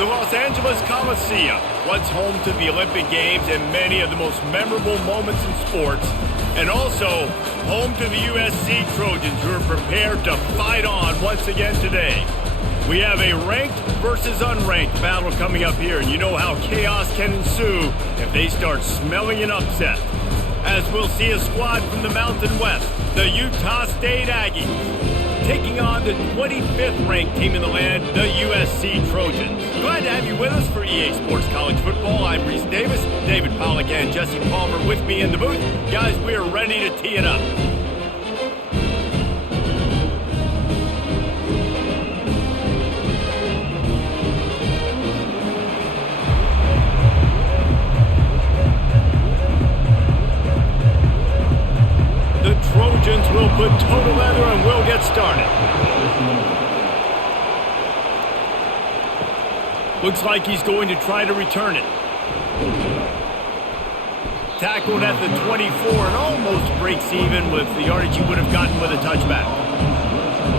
The Los Angeles Coliseum, once home to the Olympic Games and many of the most memorable moments in sports, and also home to the USC Trojans, who are prepared to fight on once again today. We have a ranked versus unranked battle coming up here, and you know how chaos can ensue if they start smelling an upset. As we'll see a squad from the Mountain West, the Utah State Aggies, taking on the 25th ranked team in the land, the USC Trojans. Glad to have you with us for EA Sports College Football. I'm Reese Davis, David Pollack and Jesse Palmer with me in the booth. Guys, we are ready to tee it up. The Trojans will put total leather and we'll get started. Looks like he's going to try to return it. Tackled at the 24 and almost breaks even with the yardage he would have gotten with a touchback.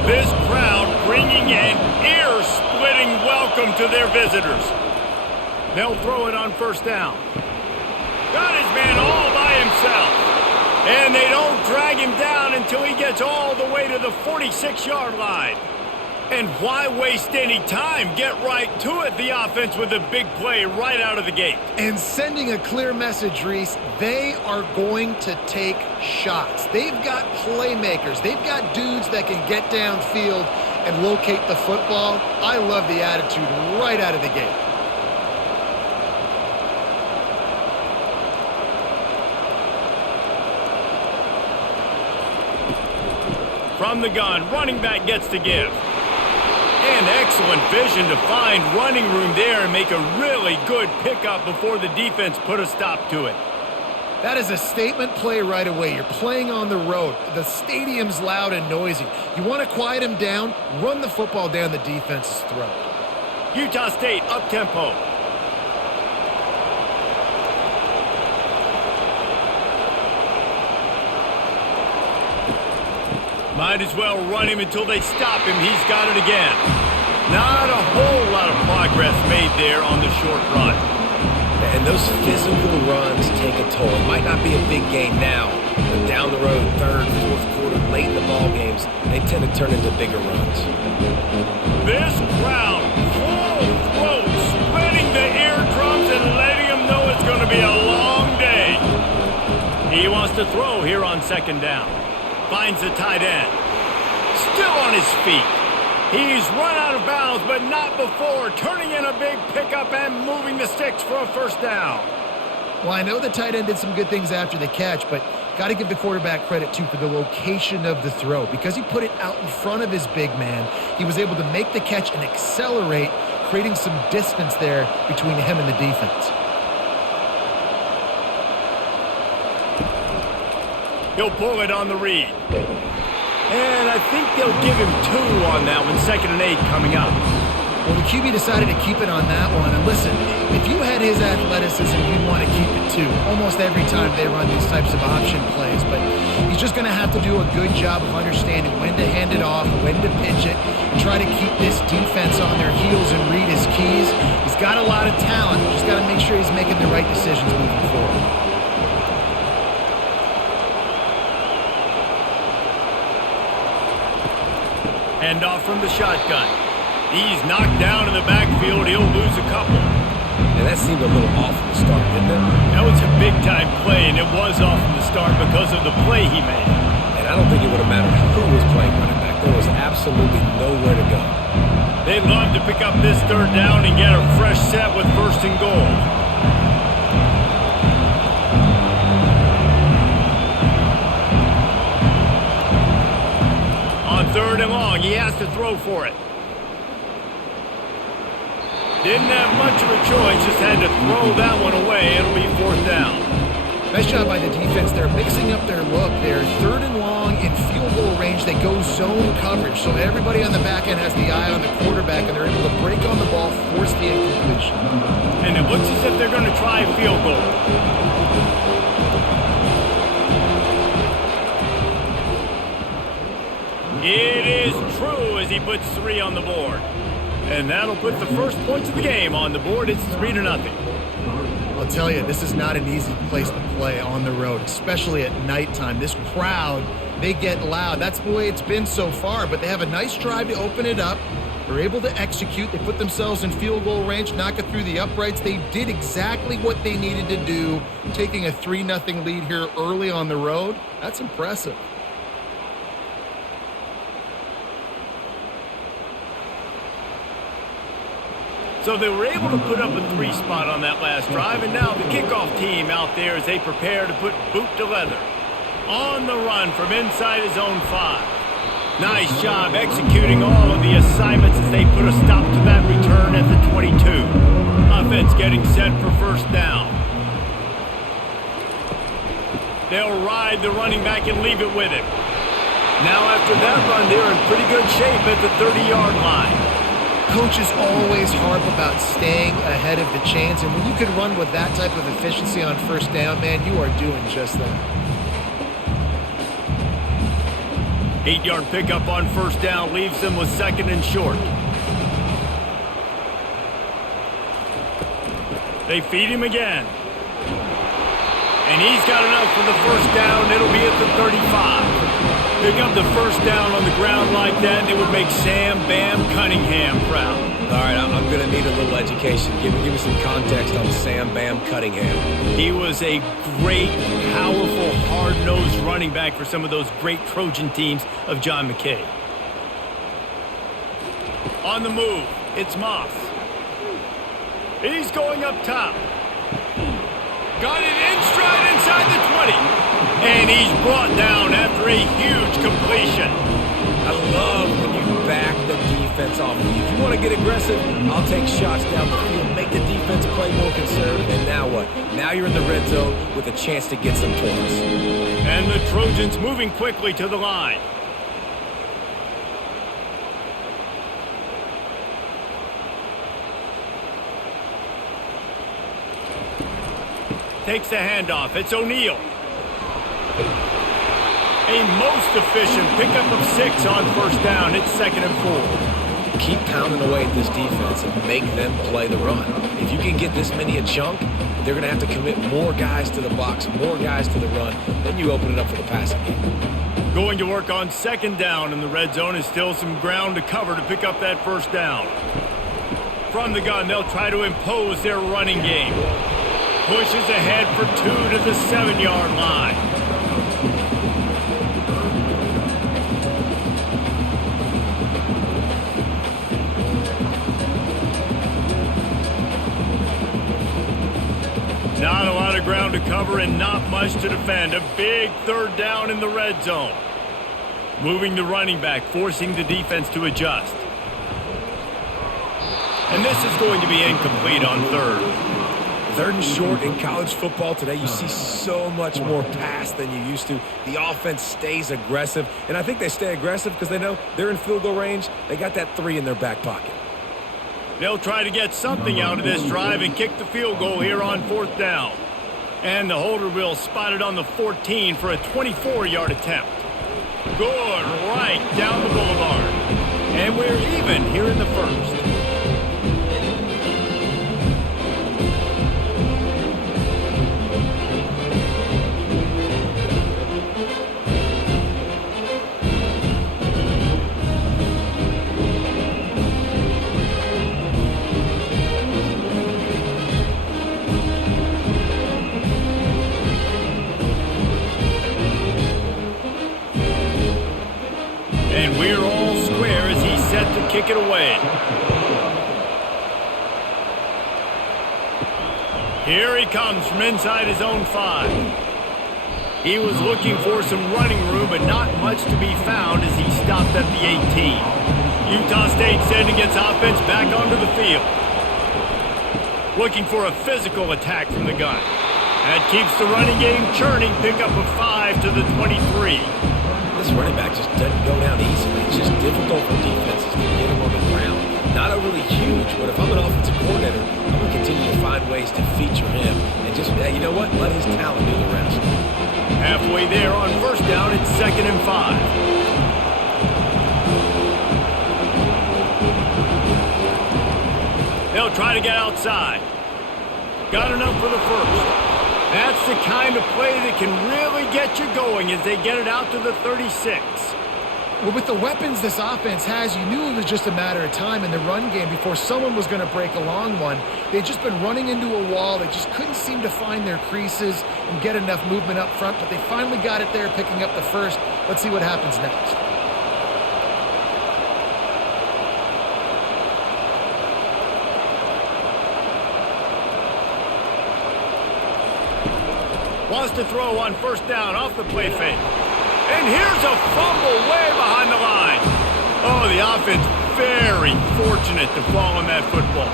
This crowd bringing an ear-splitting welcome to their visitors. They'll throw it on first down. Got his man all by himself. And they don't drag him down until he gets all the way to the 46-yard line. And why waste any time? Get right to it, the offense, with a big play right out of the gate. And sending a clear message, Reese, they are going to take shots. They've got playmakers. They've got dudes that can get downfield and locate the football. I love the attitude right out of the gate. From the gun, running back gets to give. And excellent vision to find running room there and make a really good pickup before the defense put a stop to it. That is a statement play right away. You're playing on the road. The stadium's loud and noisy. You want to quiet him down, run the football down the defense's throat. Utah State up-tempo. Might as well run him until they stop him. He's got it again. Not a whole lot of progress made there on the short run. And those physical runs take a toll. It might not be a big game now, but down the road, third, fourth quarter, late in the ball games, they tend to turn into bigger runs. This crowd, full throat, spreading the eardrums and letting them know it's going to be a long day. He wants to throw here on second down. Finds the tight end. Still on his feet. He's run out of bounds, but not before turning in a big pickup and moving the sticks for a first down. Well, I know the tight end did some good things after the catch, but got to give the quarterback credit, too, for the location of the throw. Because he put it out in front of his big man, he was able to make the catch and accelerate, creating some distance there between him and the defense. He'll pull it on the read. And I think they'll give him 2 on that one. 2nd and 8 coming up. Well, the QB decided to keep it on that one. And listen, if you had his athleticism, you'd want to keep it too. Almost every time they run these types of option plays. But he's just going to have to do a good job of understanding when to hand it off, when to pitch it, and try to keep this defense on their heels and read his keys. He's got a lot of talent. Just got to make sure he's making the right decisions moving forward. Hand off from the shotgun. He's knocked down in the backfield. He'll lose a couple. And that seemed a little off from the start, didn't it? That was a big-time play, and it was off from the start because of the play he made. And I don't think it would have mattered who was playing running back. There was absolutely nowhere to go. They'd love to pick up this third down and get a fresh set with 1st and goal. On 3rd and long, he has to throw for it. Didn't have much of a choice, just had to throw that one away. It'll be 4th down. Nice job by the defense. They're mixing up their look. They're 3rd and long in field goal range. They go zone coverage, so everybody on the back end has the eye on the quarterback, and they're able to break on the ball, force the incompletion. And it looks as if they're going to try a field goal. It is true as he puts 3 on the board. And that'll put the first points of the game on the board. It's 3-0. I'll tell you, this is not an easy place to play on the road, especially at nighttime. This crowd, they get loud. That's the way it's been so far, but they have a nice drive to open it up. They're able to execute. They put themselves in field goal range, knock it through the uprights. They did exactly what they needed to do, taking a 3-0 lead here early on the road. That's impressive. So they were able to put up a 3 spot on that last drive, and now the kickoff team out there as they prepare to put boot to leather. On the run from inside his own 5. Nice job executing all of the assignments as they put a stop to that return at the 22. Offense getting set for first down. They'll ride the running back and leave it with him. Now after that run, they're in pretty good shape at the 30-yard line. Coaches always harp about staying ahead of the chains, and when you can run with that type of efficiency on first down, man, you are doing just that. 8-yard pickup on first down leaves them with 2nd and short. They feed him again. And he's got enough for the first down. It'll be at the 35. Pick up the first down on the ground like that, and it would make Sam Bam Cunningham proud. All right, I'm going to need a little education. Give me some context on Sam Bam Cunningham. He was a great, powerful, hard-nosed running back for some of those great Trojan teams of John McKay. On the move, it's Moss. He's going up top. Got it in stride inside the 20. And he's brought down after a huge completion. I love when you back the defense off. If you want to get aggressive, I'll take shots down the field, make the defense play more conservative, and now what? Now you're in the red zone with a chance to get some points. And the Trojans moving quickly to the line. Takes the handoff. It's O'Neal. A most efficient pickup of 6 on first down. It's 2nd and 4. Keep pounding away at this defense and make them play the run. If you can get this many a chunk, they're going to have to commit more guys to the box, more guys to the run. Then you open it up for the passing game. Going to work on 2nd down in the red zone is still some ground to cover to pick up that first down. From the gun, they'll try to impose their running game. Pushes ahead for 2 to the 7-yard line. Not a lot of ground to cover and not much to defend. A big 3rd down in the red zone. Moving the running back, forcing the defense to adjust. And this is going to be incomplete on 3rd. 3rd and short in college football today, you see so much more pass than you used to. The offense stays aggressive, and I think they stay aggressive because they know they're in field goal range. They got that 3 in their back pocket. They'll try to get something out of this drive and kick the field goal here on 4th down. And the holder will spot it on the 14 for a 24-yard attempt. Good right down the boulevard. And we're even here in the first. And we're all square as he's set to kick it away. Here he comes from inside his own 5. He was looking for some running room, but not much to be found as he stopped at the 18. Utah State sending its offense back onto the field. Looking for a physical attack from the gun. That keeps the running game churning. Pickup of 5 to the 23. This running back just doesn't go down easily. It's just difficult for defenses to get him on the ground. Not overly huge, but if I'm an offensive coordinator, I'm going to continue to find ways to feature him. And just, you know what? Let his talent do the rest. Halfway there on first down, it's 2nd and 5. They'll try to get outside. Got enough for the first. That's the kind of play that can really get you going as they get it out to the 36. Well, with the weapons this offense has, you knew it was just a matter of time in the run game before someone was going to break a long one. They'd just been running into a wall. They just couldn't seem to find their creases and get enough movement up front, but they finally got it there, picking up the first. Let's see what happens next. Wants to throw on first down off the play fake. And here's a fumble way behind the line. Oh, the offense very fortunate to fall on that football.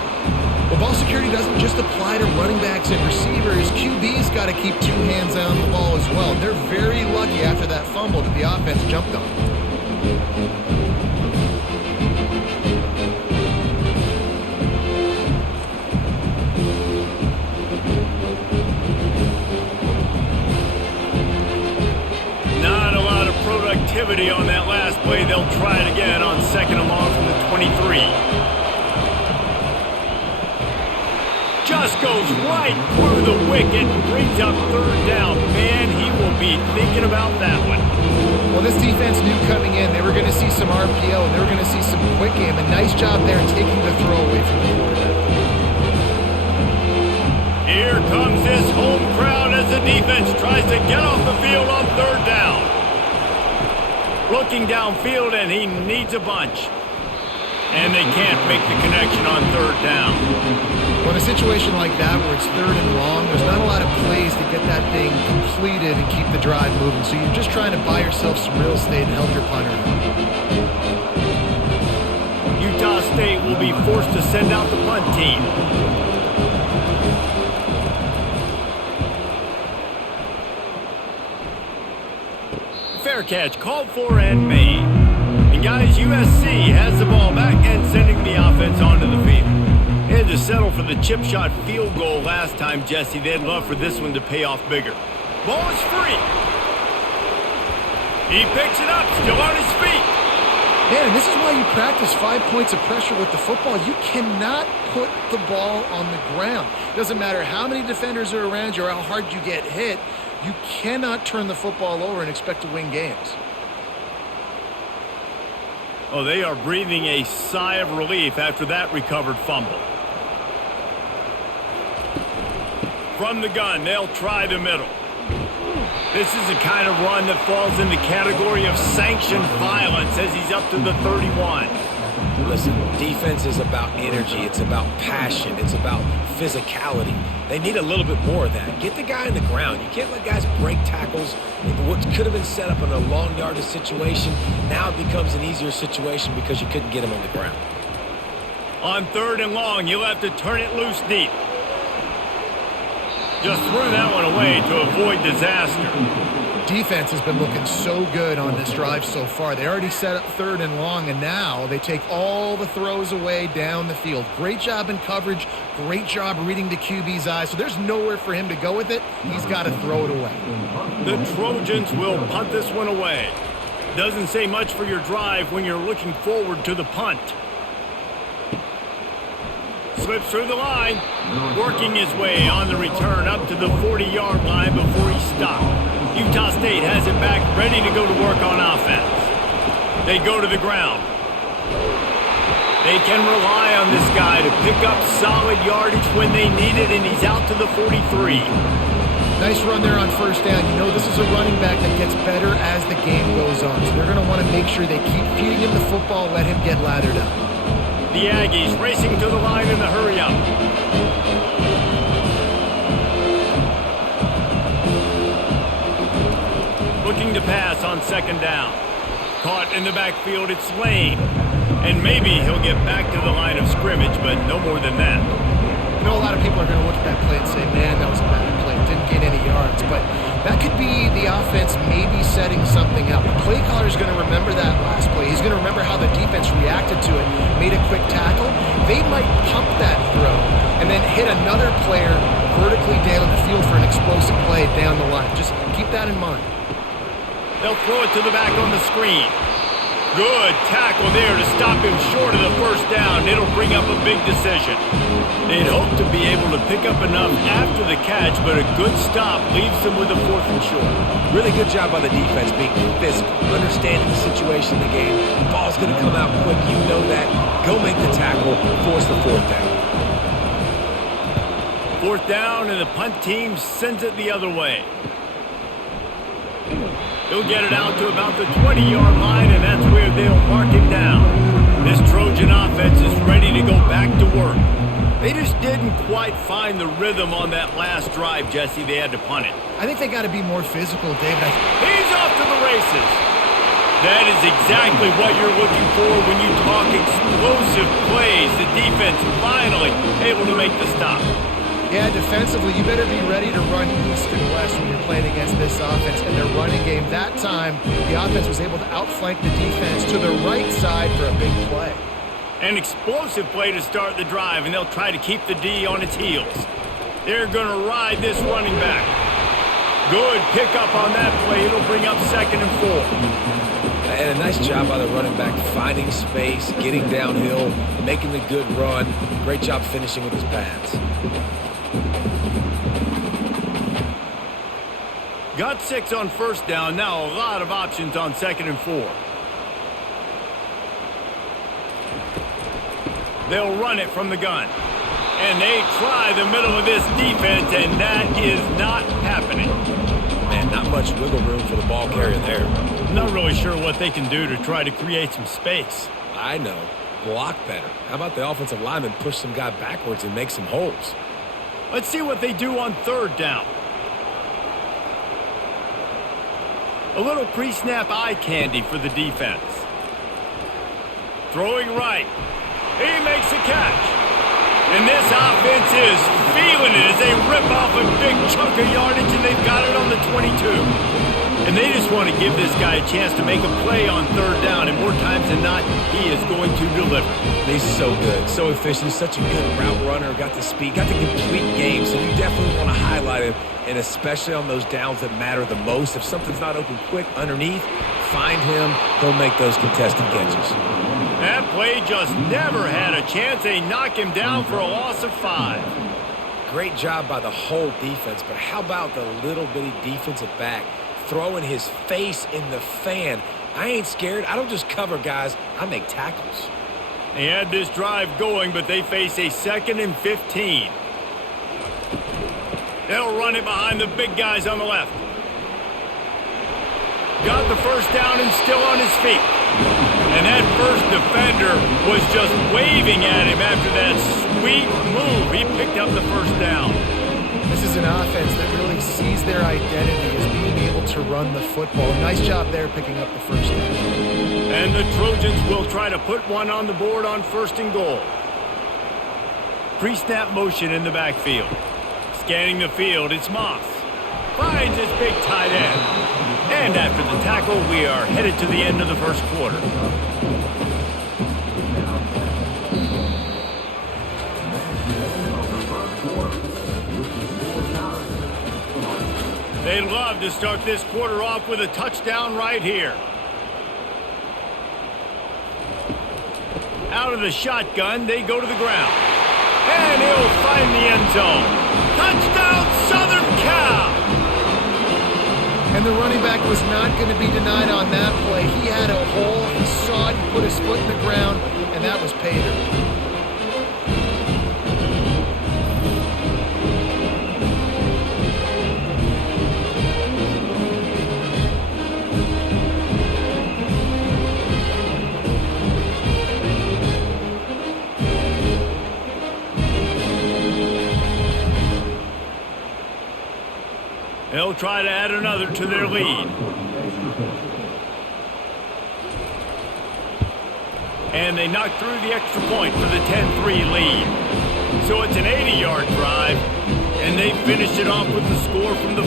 Well, ball security doesn't just apply to running backs and receivers. QB's got to keep two hands on the ball as well. They're very lucky after that fumble that the offense jumped on. Productivity on that last play. They'll try it again on second and long from the 23. Just goes right through the wicket and brings up third down. Man, he will be thinking about that one. Well, this defense knew coming in they were going to see some RPO and they were going to see some quick game. A nice job there taking the throw away from the quarterback. Here comes this home crowd as the defense tries to get off the field on third down. Looking downfield, and he needs a bunch. And they can't make the connection on third down. Well, in a situation like that where it's third and long, there's not a lot of plays to get that thing completed and keep the drive moving. So you're just trying to buy yourself some real estate and help your punter out. Utah State will be forced to send out the punt team. Fair catch called for and made. And guys, USC has the ball back and sending the offense onto the field. They had to settle for the chip shot field goal last time, Jesse. They'd love for this one to pay off bigger. Ball is free. He picks it up, still on his feet. Man, and this is why you practice 5 points of pressure with the football. You cannot put the ball on the ground. Doesn't matter how many defenders are around you or how hard you get hit. You cannot turn the football over and expect to win games. Oh, they are breathing a sigh of relief after that recovered fumble. From the gun, they'll try the middle. This is the kind of run that falls in the category of sanctioned violence as he's up to the 31. Listen, defense is about energy. It's about passion. It's about physicality. They need a little bit more of that. Get the guy in the ground. You can't let guys break tackles. What could have been set up in a long yardage situation, now it becomes an easier situation because you couldn't get him on the ground. On third and long, you'll have to turn it loose deep. Just threw that one away to avoid disaster. Defense has been looking so good on this drive so far. They already set up third and long, and now they take all the throws away down the field. Great job in coverage. Great job reading the QB's eyes. So there's nowhere for him to go with it. He's got to throw it away. The Trojans will punt this one away. Doesn't say much for your drive when you're looking forward to the punt. Slips through the line, working his way on the return up to the 40-yard line before he stopped. Utah State has it back, ready to go to work on offense. They go to the ground. They can rely on this guy to pick up solid yardage when they need it, and he's out to the 43. Nice run there on first down. You know this is a running back that gets better as the game goes on, so they're going to want to make sure they keep feeding him the football, let him get lathered up. The Aggies racing to the line in the hurry-up. Looking to pass on second down. Caught in the backfield, it's Lane. And maybe he'll get back to the line of scrimmage, but no more than that. You know, a lot of people are going to look at that play and say, man, that was a bad play. Didn't get any yards. But that could be the offense maybe setting something up. The play caller is going to remember that last play. He's going to remember how the defense reacted to it, made a quick tackle. They might pump that throw and then hit another player vertically down the field for an explosive play down the line. Just keep that in mind. They'll throw it to the back on the screen. Good tackle there to stop him short of the first down. It'll bring up a big decision. They'd hope to be able to pick up enough after the catch, but a good stop leaves them with a 4th and short. Really good job by the defense being physical, understanding the situation in the game. The ball's going to come out quick. You know that. Go make the tackle, force the 4th down. 4th down, and the punt team sends it the other way. He'll get it out to about the 20-yard line, and that's where they'll mark him down. This Trojan offense is ready to go back to work. They just didn't quite find the rhythm on that last drive, Jesse. They had to punt it. I think they got to be more physical, David. He's off to the races. That is exactly what you're looking for when you talk explosive plays. The defense finally able to make the stop. Yeah, defensively, you better be ready to run east and west when you're playing against this offense and their running game. That time, the offense was able to outflank the defense to the right side for a big play. An explosive play to start the drive, and they'll try to keep the D on its heels. They're going to ride this running back. Good pickup on that play. It'll bring up 2nd and 4. And a nice job by the running back, finding space, getting downhill, making the good run. Great job finishing with his pads. Got 6 on 1st down. Now a lot of options on 2nd and 4. They'll run it from the gun. And they try the middle of this defense, and that is not happening. Man, not much wiggle room for the ball carrier there. Not really sure what they can do to try to create some space. I know. Block better. How about the offensive lineman push some guy backwards and make some holes? Let's see what they do on 3rd down. A little pre-snap eye candy for the defense. Throwing right. He makes a catch. And this offense is feeling it as they rip off a big chunk of yardage, and they've got it on the 22. And they just want to give this guy a chance to make a play on 3rd down, and more times than not, he is going to deliver. He's so good, so efficient, such a good route runner, got the speed, got the complete game, so you definitely want to highlight him, and especially on those downs that matter the most. If something's not open quick underneath, find him, he'll make those contested catches. That play just never had a chance. They knock him down for a loss of 5. Great job by the whole defense, but how about the little bitty defensive back throwing his face in the fan? I ain't scared. I don't just cover guys. I make tackles. They had this drive going, but they face a 2nd and 15. They'll run it behind the big guys on the left. Got the 1st down and still on his feet. And that first defender was just waving at him after that sweet move. He picked up the 1st down. This is an offense that really sees their identity as being able to run the football. Nice job there picking up the 1st down. And the Trojans will try to put one on the board on 1st and goal. Pre-snap motion in the backfield. Scanning the field, it's Moss. Finds his big tight end. And after the tackle, we are headed to the end of the 1st quarter. They'd love to start this quarter off with a touchdown right here. Out of the shotgun, they go to the ground. And he'll find the end zone. Touchdown, Southern Cal! And the running back was not going to be denied on that play. He had a hole, he saw it, he put his foot in the ground, and that was pay dirt. They'll try to add another to their lead. And they knock through the extra point for the 10-3 lead. So it's an 80-yard drive, and they finished it off with the score from the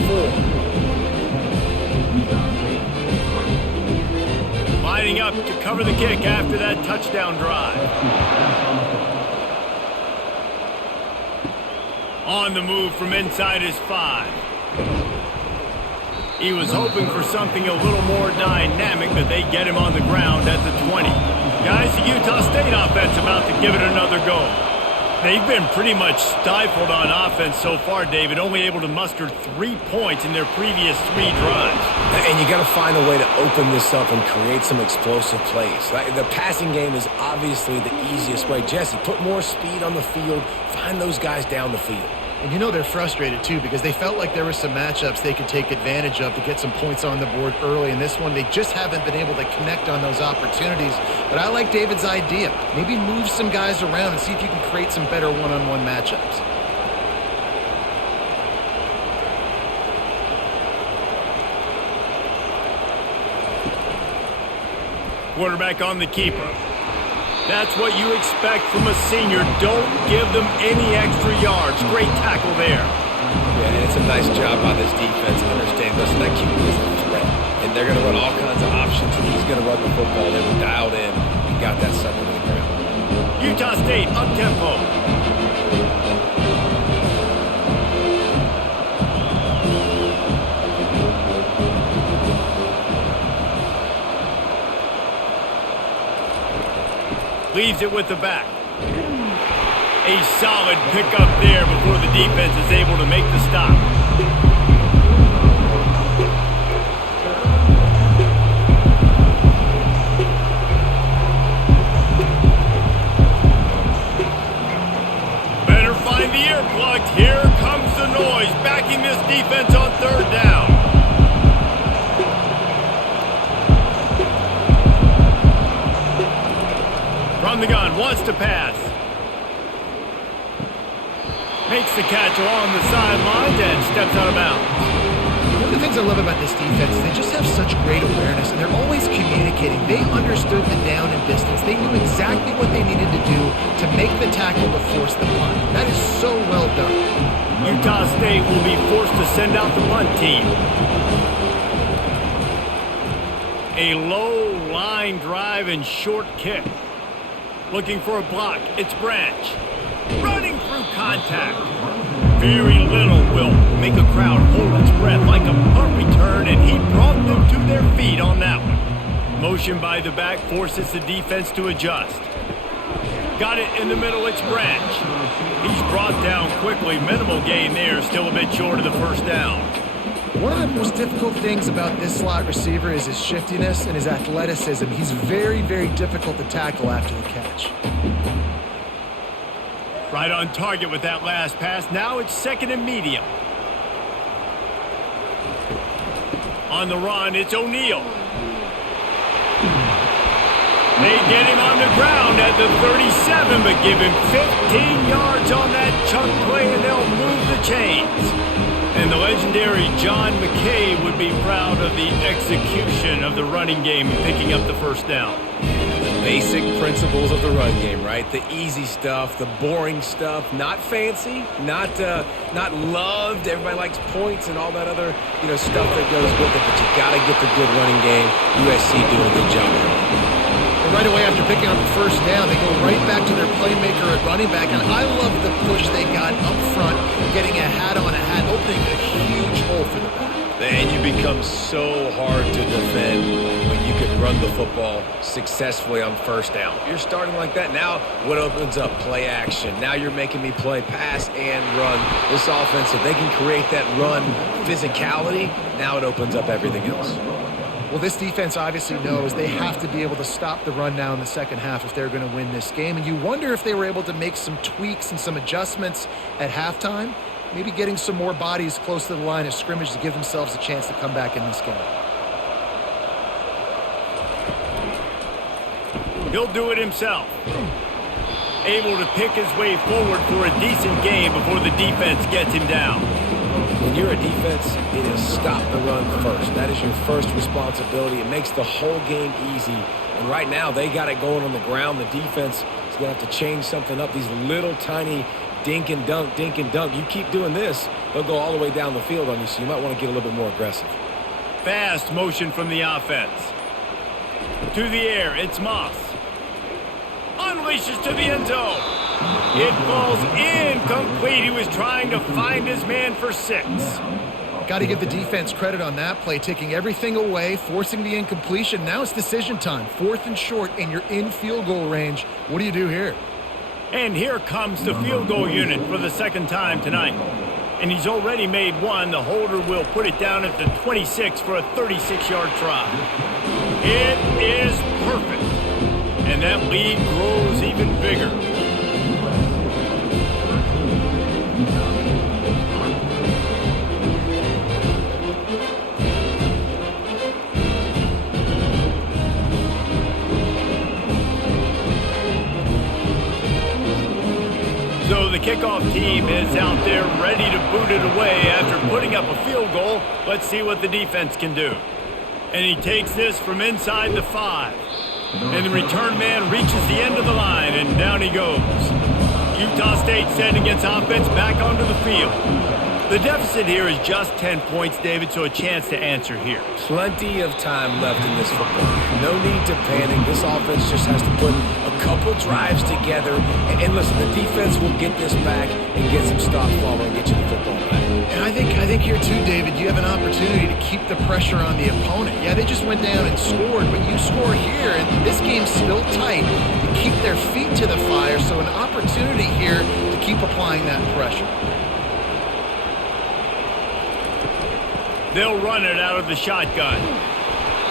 4. Lining up to cover the kick after that touchdown drive. On the move from inside his 5. He was hoping for something a little more dynamic, but they get him on the ground at the 20. Guys, the Utah State offense about to give it another go. They've been pretty much stifled on offense so far, David, only able to muster 3 points in their previous 3 drives. And you got to find a way to open this up and create some explosive plays. The passing game is obviously the easiest way. Jesse, put more speed on the field, find those guys down the field. And you know they're frustrated, too, because they felt like there were some matchups they could take advantage of to get some points on the board early. In this one, they just haven't been able to connect on those opportunities. But I like David's idea. Maybe move some guys around and see if you can create some better one-on-one matchups. Quarterback on the keeper. That's what you expect from a senior. Don't give them any extra yards. Great tackle there. Yeah, and it's a nice job by this defense. Understand, listen, that QB is a threat. And they're going to run all kinds of options, and he's going to run the football. They were dialed in and got that sucker to the ground. Utah State up-tempo. Leaves it with the back. A solid pickup there before the defense is able to make the stop. Better find the earplugs. Here comes the noise, backing this defense on 3rd down. From the gun, wants to pass. Makes the catch along the sidelines and steps out of bounds. One of the things I love about this defense is they just have such great awareness, and they're always communicating. They understood the down and distance. They knew exactly what they needed to do to make the tackle to force the punt. That is so well done. Utah State will be forced to send out the punt team. A low line drive and short kick. Looking for a block. It's Branch. Running through contact. Very little will make a crowd hold its breath like a punt return, and he brought them to their feet on that one. Motion by the back forces the defense to adjust. Got it in the middle. It's Branch. He's brought down quickly. Minimal gain there. Still a bit short of the 1st down. One of the most difficult things about this slot receiver is his shiftiness and his athleticism. He's very, very difficult to tackle after the catch. Right on target with that last pass. Now it's 2nd and medium. On the run, it's O'Neal. They get him on the ground at the 37, but give him 15 yards on that chunk play, and they'll move the chains. And the legendary John McKay would be proud of the execution of the running game, picking up the 1st down. The basic principles of the run game, right? The easy stuff, the boring stuff, not fancy, not loved. Everybody likes points and all that other, stuff that goes with it. But you got to get the good running game. USC doing a good job of it. Right away after picking up the 1st down, they go right back to their playmaker at running back. And I love the push they got up front, getting a hat on a hat, opening a huge hole for the back. And you become so hard to defend when you can run the football successfully on 1st down. You're starting like that. Now what opens up? Play action. Now you're making me play pass and run. This offense, if they can create that run physicality, now it opens up everything else. Well, this defense obviously knows they have to be able to stop the run now in the 2nd half if they're going to win this game. And you wonder if they were able to make some tweaks and some adjustments at halftime, maybe getting some more bodies close to the line of scrimmage to give themselves a chance to come back in this game. He'll do it himself. Able to pick his way forward for a decent game before the defense gets him down. When you're a defense, it is stop the run first. That is your first responsibility. It makes the whole game easy. And right now, they got it going on the ground. The defense is going to have to change something up. These little tiny dink and dunk, dink and dunk. You keep doing this, they'll go all the way down the field on you, so you might want to get a little bit more aggressive. Fast motion from the offense. To the air, it's Moss. Unleashes to the end zone. It falls incomplete. He was trying to find his man for 6. Got to give the defense credit on that play, taking everything away, forcing the incompletion. Now it's decision time. 4th and short, and you're in field goal range. What do you do here? And here comes the field goal unit for the second time tonight. And he's already made one. The holder will put it down at the 26 for a 36-yard try. It is perfect. And that lead grows even bigger. So the kickoff team is out there ready to boot it away after putting up a field goal. Let's see what the defense can do. And he takes this from inside the 5. And the return man reaches the end of the line, and down he goes. Utah State sending its offense back onto the field. The deficit here is just 10 points, David, so a chance to answer here. Plenty of time left in this football. No need to panic. This offense just has to put a couple drives together. And listen, the defense will get this back and get some stops forward and get you the football back. And I think here too, David, you have an opportunity to keep the pressure on the opponent. Yeah, they just went down and scored, but you score here, and this game's still tight. You keep their feet to the fire, so an opportunity here to keep applying that pressure. They'll run it out of the shotgun.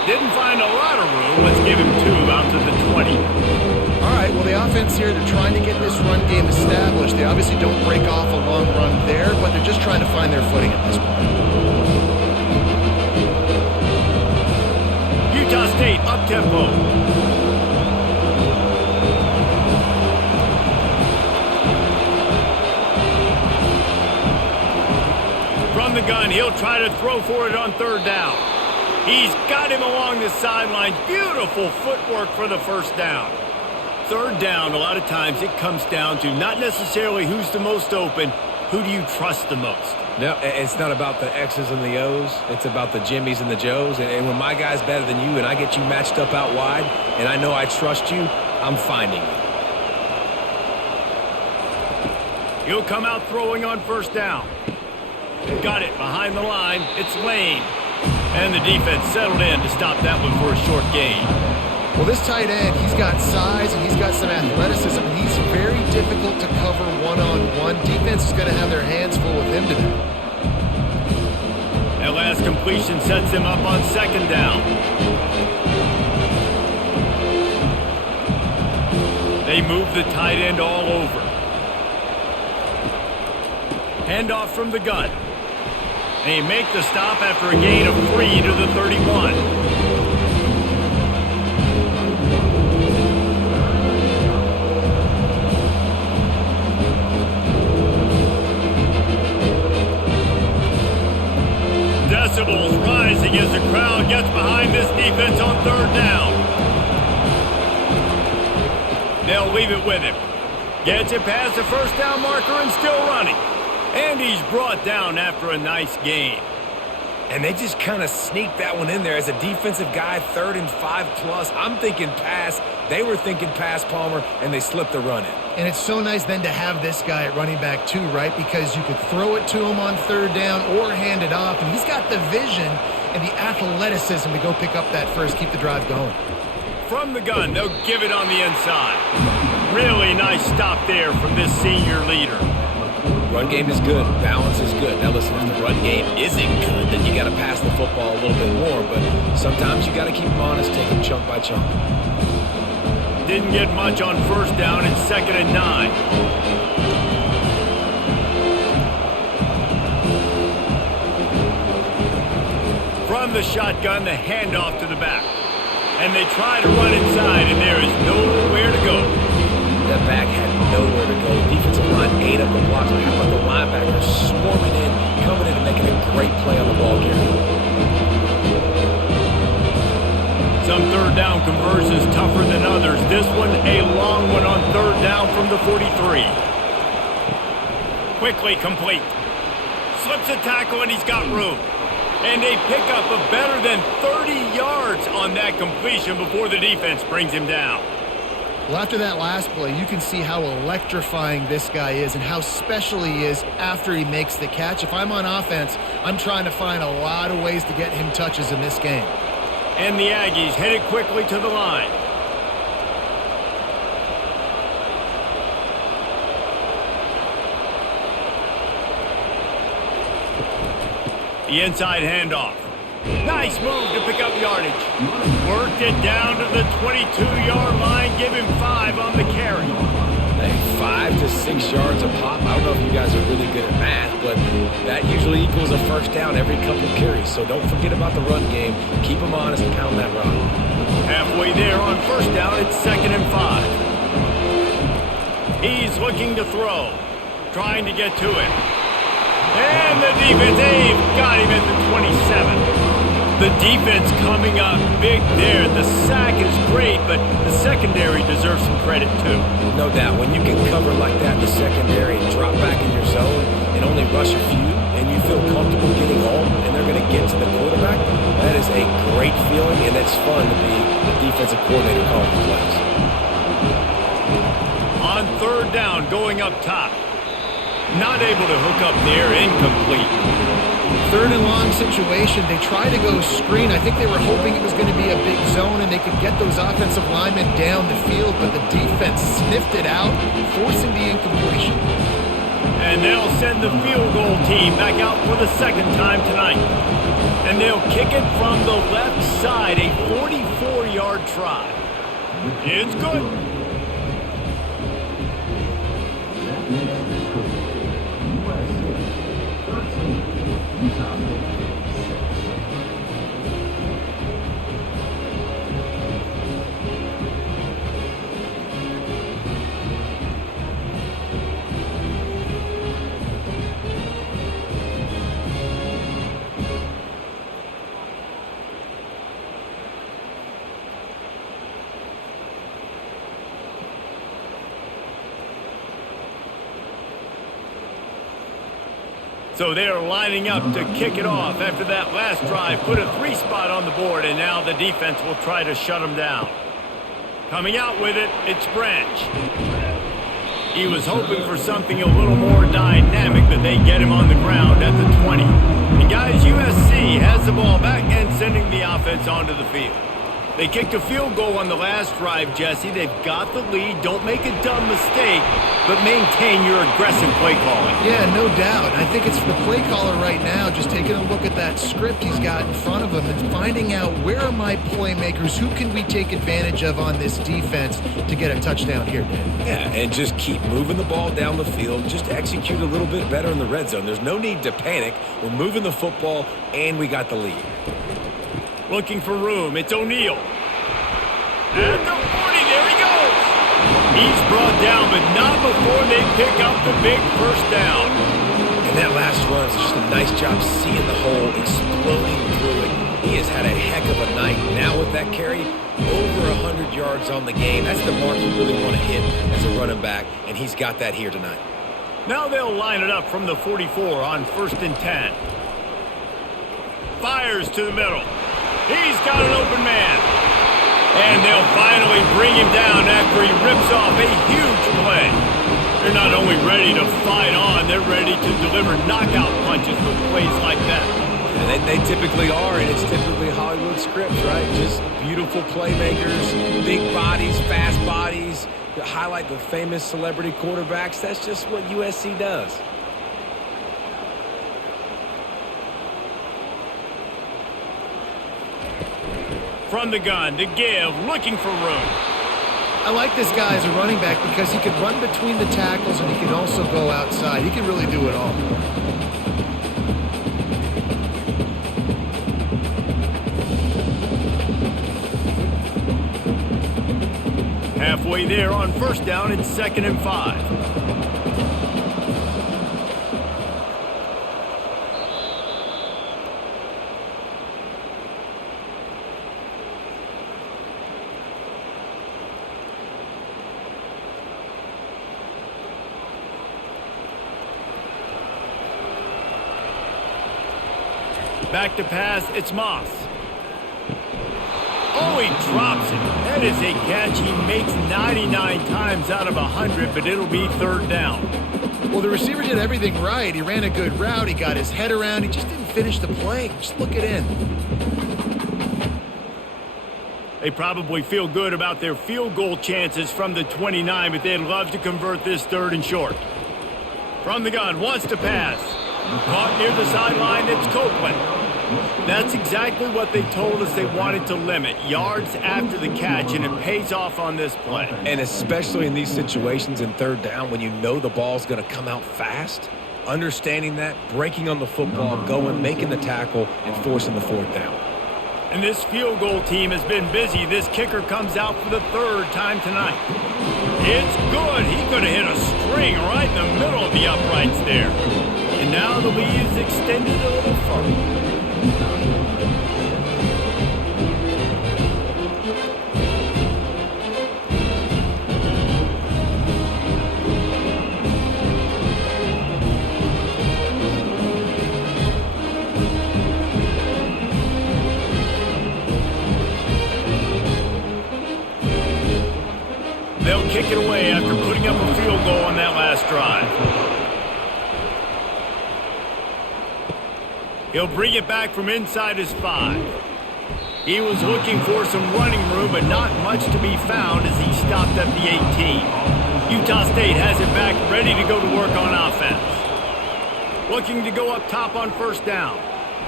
Didn't find a lot of room. Let's give him 2 out to the 20. All right, well, the offense here, they're trying to get this run game established. They obviously don't break off a long run there, but they're just trying to find their footing at this point. Utah State up-tempo. From the gun, he'll try to throw for it on 3rd down. He's got him along the sidelines. Beautiful footwork for the first down. 3rd down, a lot of times it comes down to not necessarily who's the most open, who do you trust the most? No, it's not about the X's and the O's. It's about the Jimmys and the Joes. And when my guy's better than you and I get you matched up out wide and I know I trust you, I'm finding you. He'll come out throwing on 1st down. Got it behind the line. It's Lane. And the defense settled in to stop that one for a short gain. Well, this tight end, he's got size and he's got some athleticism, and he's very difficult to cover one-on-one. Defense is going to have their hands full with him today. That last completion sets him up on 2nd down. They move the tight end all over. Handoff from the gun. They make the stop after a gain of 3 to the 31. Decibels rising as the crowd gets behind this defense on 3rd down. They'll leave it with him. Gets it past the 1st down marker and still running. And he's brought down after a nice gain. And they just kind of sneaked that one in there as a defensive guy, 3rd and 5+. I'm thinking pass. They were thinking pass, Palmer, and they slipped the run in. And it's so nice then to have this guy at running back too, right? Because you could throw it to him on 3rd down or hand it off. And he's got the vision and the athleticism to go pick up that first, keep the drive going. From the gun, they'll give it on the inside. Really nice stop there from this senior leader. Run game is good. Balance is good. Now listen, if the run game isn't good, then you got to pass the football a little bit more. But sometimes you got to keep them honest, take them chunk by chunk. Didn't get much on 1st down. It's 2nd and 9. From the shotgun, the handoff to the back. And they try to run inside, and there is nowhere to go. The back had nowhere to go. The defensive line ate up the blocks. How about the linebackers swarming in, coming in and making a great play on the ball carrier? Some 3rd down conversions tougher than others. This one, a long one on 3rd down from the 43. Quickly complete. Slips a tackle and he's got room. And a pickup of better than 30 yards on that completion before the defense brings him down. Well, after that last play, you can see how electrifying this guy is and how special he is after he makes the catch. If I'm on offense, I'm trying to find a lot of ways to get him touches in this game. And the Aggies headed quickly to the line. The inside handoff. Nice move to pick up yardage. Worked it down to the 22-yard line. Give him 5 on the carry. Hey, 5 to 6 yards a pop. I don't know if you guys are really good at math, but that usually equals a first down every couple carries. So don't forget about the run game. Keep them honest and pound that rock. Halfway there on first down, it's 2nd and 5. He's looking to throw. Trying to get to it. And the defense, got him at the 27. The defense coming up big there. The sack is great, but the secondary deserves some credit too. No doubt. When you can cover like that in the secondary and drop back in your zone and only rush a few, and you feel comfortable getting home, and they're going to get to the quarterback, that is a great feeling, and it's fun to be the defensive coordinator calling the plays. On 3rd down, going up top. Not able to hook up there, incomplete. 3rd and long situation. They tried to go screen. I think they were hoping it was going to be a big zone and they could get those offensive linemen down the field, but the defense sniffed it out, forcing the incompletion. And they'll send the field goal team back out for the 2nd time tonight. And they'll kick it from the left side, a 44-yard try. It's good. So they're lining up to kick it off after that last drive. Put a 3 spot on the board, and now the defense will try to shut them down. Coming out with it, it's Branch. He was hoping for something a little more dynamic, but they get him on the ground at the 20. And guys, USC has the ball back and sending the offense onto the field. They kicked a field goal on the last drive, Jesse. They've got the lead. Don't make a dumb mistake, but maintain your aggressive play calling. Yeah, no doubt. I think it's the play caller right now just taking a look at that script he's got in front of him and finding out where are my playmakers, who can we take advantage of on this defense to get a touchdown here, Dan. Yeah, and just keep moving the ball down the field. Just execute a little bit better in the red zone. There's no need to panic. We're moving the football, and we got the lead. Looking for room. It's O'Neal. At the 40, there he goes. He's brought down, but not before they pick up the big first down. And that last run is just a nice job seeing the hole, exploding through it. He has had a heck of a night. Now with that carry, over 100 yards on the game. That's the mark you really want to hit as a running back, and he's got that here tonight. Now they'll line it up from the 44 on 1st and 10. Fires to the middle. He's got an open man. And they'll finally bring him down after he rips off a huge play. They're not only ready to fight on, they're ready to deliver knockout punches with plays like that. And they typically are, and it's typically Hollywood scripts, right? Just beautiful playmakers, big bodies, fast bodies, highlight the famous celebrity quarterbacks. That's just what USC does. From the gun to give, looking for room. I like this guy as a running back because he can run between the tackles and he can also go outside. He can really do it all. Halfway there on first down, it's 2nd and 5. Back to pass, it's Moss. Oh, he drops it. That is a catch he makes 99 times out of 100, but it'll be third down. Well, the receiver did everything right. He ran a good route. He got his head around. He just didn't finish the play. Just look it in. They probably feel good about their field goal chances from the 29, but they'd love to convert this third and short. From the gun, wants to pass. Caught near the sideline, it's Copeland. That's exactly what they told us they wanted to limit. Yards after the catch, and it pays off on this play. And especially in these situations in third down when you know the ball's going to come out fast, understanding that, breaking on the football, going, making the tackle, and forcing the fourth down. And this field goal team has been busy. This kicker comes out for the third time tonight. It's good. He could have hit a string right in the middle of the uprights there. And now the lead is extended a little further. They'll kick it away after putting up a field goal on that last drive. He'll bring it back from inside his 5. He was looking for some running room, but not much to be found as he stopped at the 18. Utah State has it back, ready to go to work on offense. Looking to go up top on first down.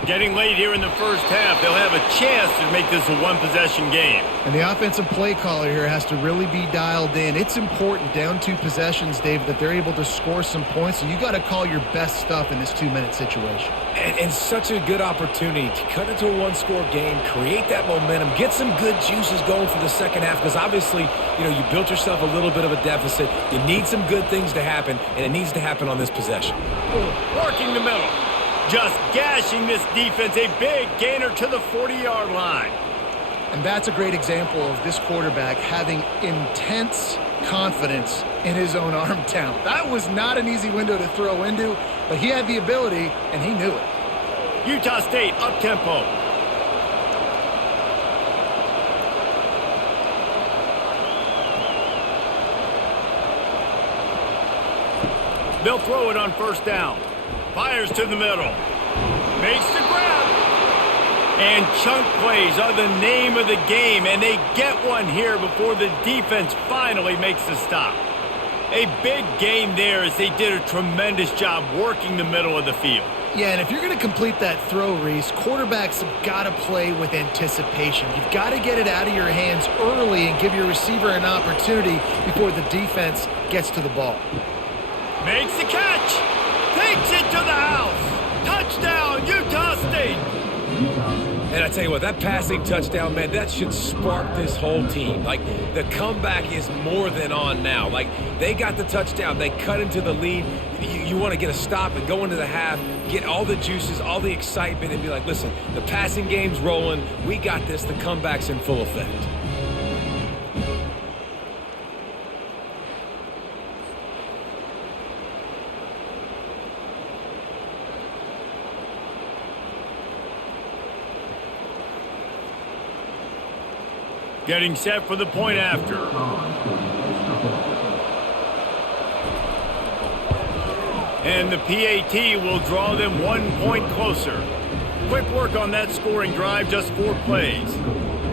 Getting late here in the first half, they'll have a chance to make this a one-possession game. And the offensive play caller here has to really be dialed in. It's important down 2 possessions, Dave, that they're able to score some points. So you got to call your best stuff in this 2-minute situation. And such a good opportunity to cut into a one-score game, create that momentum, get some good juices going for the second half, because obviously, you built yourself a little bit of a deficit. You need some good things to happen, and it needs to happen on this possession. Working the middle. Just gashing this defense, a big gainer to the 40-yard line. And that's a great example of this quarterback having intense confidence in his own arm talent. That was not an easy window to throw into, but he had the ability, and he knew it. Utah State up-tempo. They'll throw it on first down. Fires to the middle. Makes the grab. And chunk plays are the name of the game, and they get one here before the defense finally makes the stop. A big gain there as they did a tremendous job working the middle of the field. Yeah, and if you're going to complete that throw, Reese, quarterbacks have got to play with anticipation. You've got to get it out of your hands early and give your receiver an opportunity before the defense gets to the ball. Makes the catch. Takes it to the house. Touchdown, Utah State. And I tell you what, that passing touchdown, man, that should spark this whole team. Like, the comeback is more than on now. Like, they got the touchdown. They cut into the lead. You want to get a stop and go into the half, get all the juices, all the excitement, and be like, listen, the passing game's rolling. We got this. The comeback's in full effect. Getting set for the point after. And the PAT will draw them 1 point closer. Quick work on that scoring drive, just 4 plays.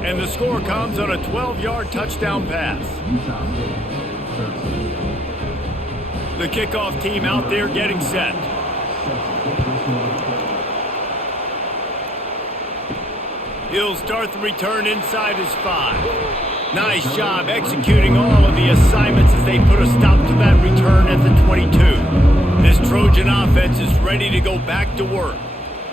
And the score comes on a 12-yard touchdown pass. The kickoff team out there getting set. He'll start the return inside his 5. Nice job executing all of the assignments as they put a stop to that return at the 22. This Trojan offense is ready to go back to work.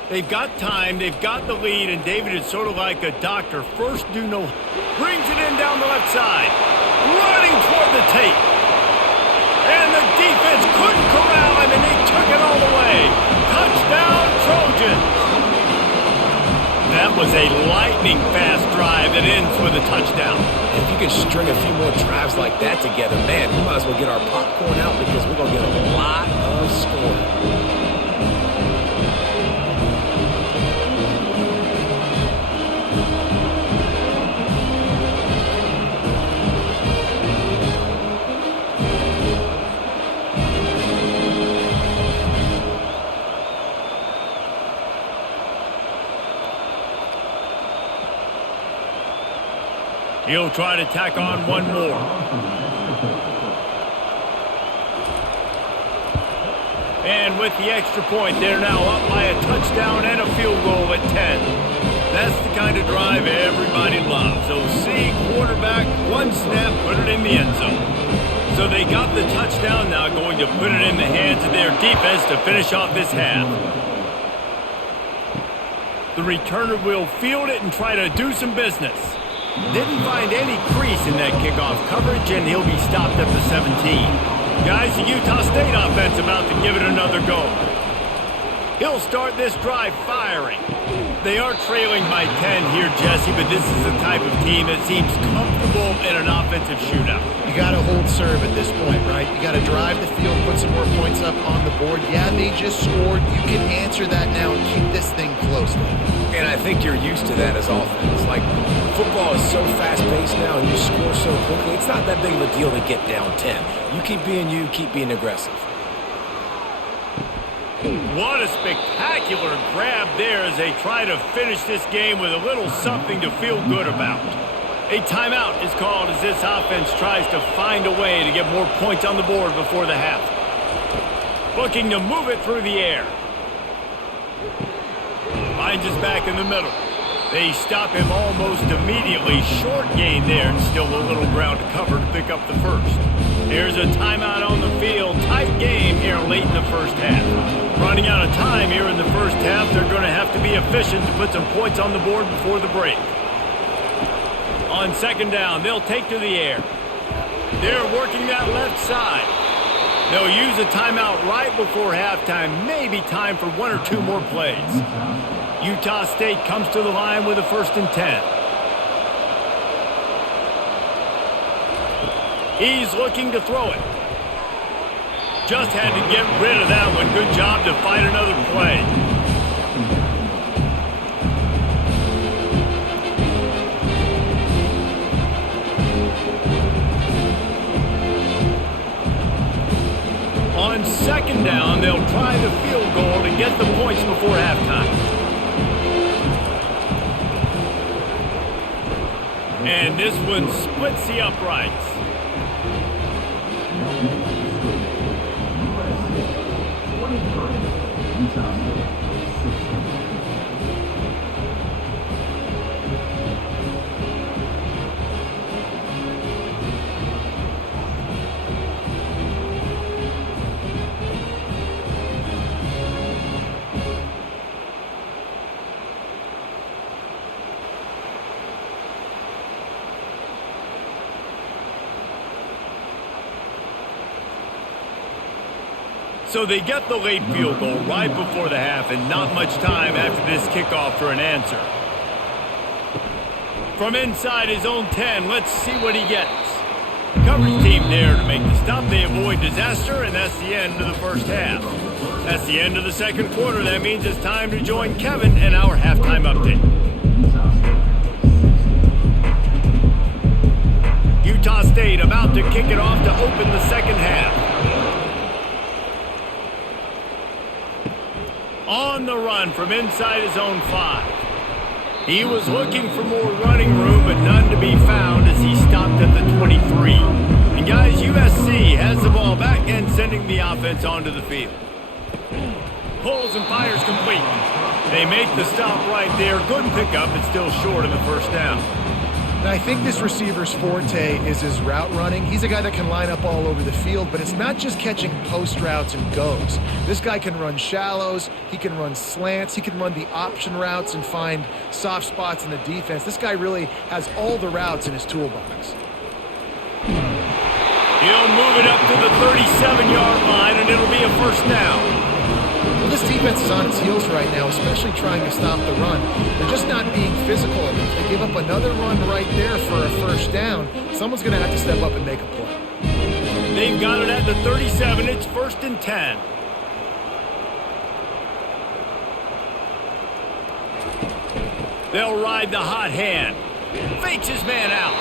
They've got time, they've got the lead, and David is sort of like a doctor. First do no... Brings it in down the left side. Running toward the tape. And the defense couldn't corral him, and they took it all the way. Touchdown, Trojans. That was a lightning-fast drive that ends with a touchdown. If you can string a few more drives like that together, man, we might as well get our popcorn out because we're going to get a lot of scoring. He'll try to tack on one more. And with the extra point, they're now up by a touchdown and a field goal at 10. That's the kind of drive everybody loves. OC quarterback, one snap, put it in the end zone. So they got the touchdown, now going to put it in the hands of their defense to finish off this half. The returner will field it and try to do some business. Didn't find any crease in that kickoff coverage, and he'll be stopped at the 17. Guys, the Utah State offense about to give it another go. He'll start this drive firing. They are trailing by 10 here, Jesse, but this is the type of team that seems comfortable in an offensive shootout. You got to hold serve at this point, right? You got to drive the field, put some more points up on the board. Yeah, they just scored. You can answer that now and keep this thing close. And I think you're used to that as offense. Like, football is so fast-paced now and you score so quickly, it's not that big of a deal to get down 10. You keep being aggressive. What a spectacular grab there as they try to finish this game with a little something to feel good about. A timeout is called as this offense tries to find a way to get more points on the board before the half. Looking to move it through the air. Finds us back in the middle. They stop him almost immediately. Short gain there and still a little ground to cover to pick up the first. Here's a timeout on the field. Tight game here late in the first half. Running out of time here in the first half. They're going to have to be efficient to put some points on the board before the break. On second down, they'll take to the air. They're working that left side. They'll use a timeout right before halftime. Maybe time for one or two more plays. Utah State comes to the line with a 1st and 10. He's looking to throw it. Just had to get rid of that one. Good job to fight another play. On second down, they'll try the field goal to get the points before halftime. And this one splits the uprights. So they get the late field goal right before the half and not much time after this kickoff for an answer. From inside his own 10, let's see what he gets. Coverage team there to make the stop. They avoid disaster, and that's the end of the first half. That's the end of the second quarter. That means it's time to join Kevin and our halftime update. Utah State about to kick it off to open the second half. On the run from inside his own 5. He was looking for more running room, but none to be found as he stopped at the 23. And guys, USC has the ball back and sending the offense onto the field. Pulls and fires complete. They make the stop right there. Good pickup, but still short of the first down. And I think this receiver's forte is his route running. He's a guy that can line up all over the field, but it's not just catching post routes and goes. This guy can run shallows, he can run slants, he can run the option routes and find soft spots in the defense. This guy really has all the routes in his toolbox. He'll move it up to the 37-yard line, and it'll be a first down. Well, this defense is on its heels right now, especially trying to stop the run. They're just not being physical enough. They give up another run right there for a first down. Someone's going to have to step up and make a play. They've got it at the 37. It's 1st and 10. They'll ride the hot hand. Fakes his man out.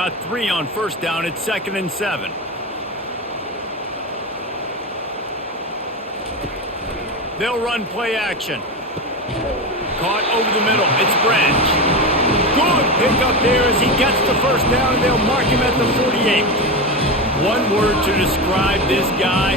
got 3 on first down. It's 2nd and 7. They'll run play action. Caught over the middle. It's Branch. Good pick up there as he gets the first down, and they'll mark him at the 48. One word to describe this guy: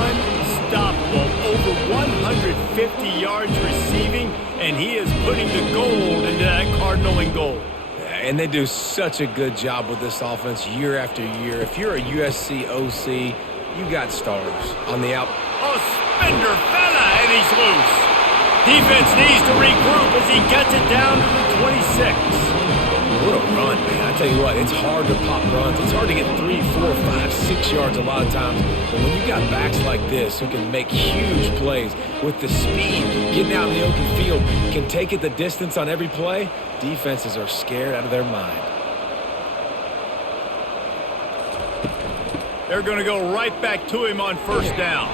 unstoppable. Over 150 yards receiving, and he is putting the gold into that Cardinal and gold. And they do such a good job with this offense year after year. If you're a USC OC, you got stars on the out. Oh, Spender fella, and he's loose. Defense needs to regroup as he gets it down to the 26. What a run, man. I tell you what, it's hard to pop runs. It's hard to get 3, 4, 5, 6 yards a lot of times. But when you got backs like this who can make huge plays with the speed, getting out in the open field, can take it the distance on every play, defenses are scared out of their mind. They're going to go right back to him on first down.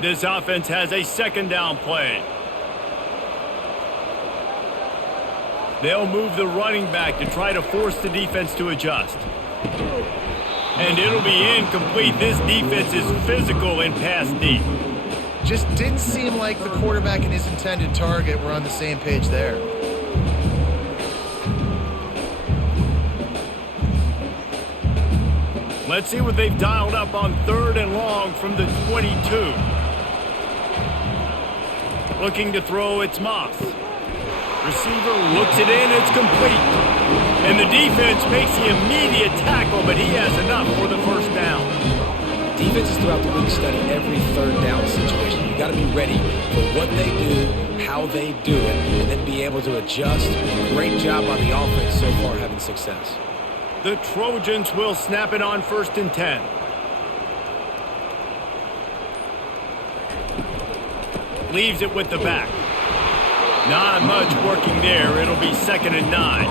This offense has a 2nd down play. They'll move the running back to try to force the defense to adjust. And it'll be incomplete. This defense is physical and pass deep. Just didn't seem like the quarterback and his intended target were on the same page there. Let's see what they've dialed up on 3rd and long from the 22. Looking to throw, it's Moss. Receiver looks it in, it's complete. And the defense makes the immediate tackle, but he has enough for the first down. Defenses throughout the week study every 3rd down situation. You got to be ready for what they do, how they do it, and then be able to adjust. Great job on the offense so far having success. The Trojans will snap it on 1st and 10. Leaves it with the back. Not much working there. It'll be 2nd and 9.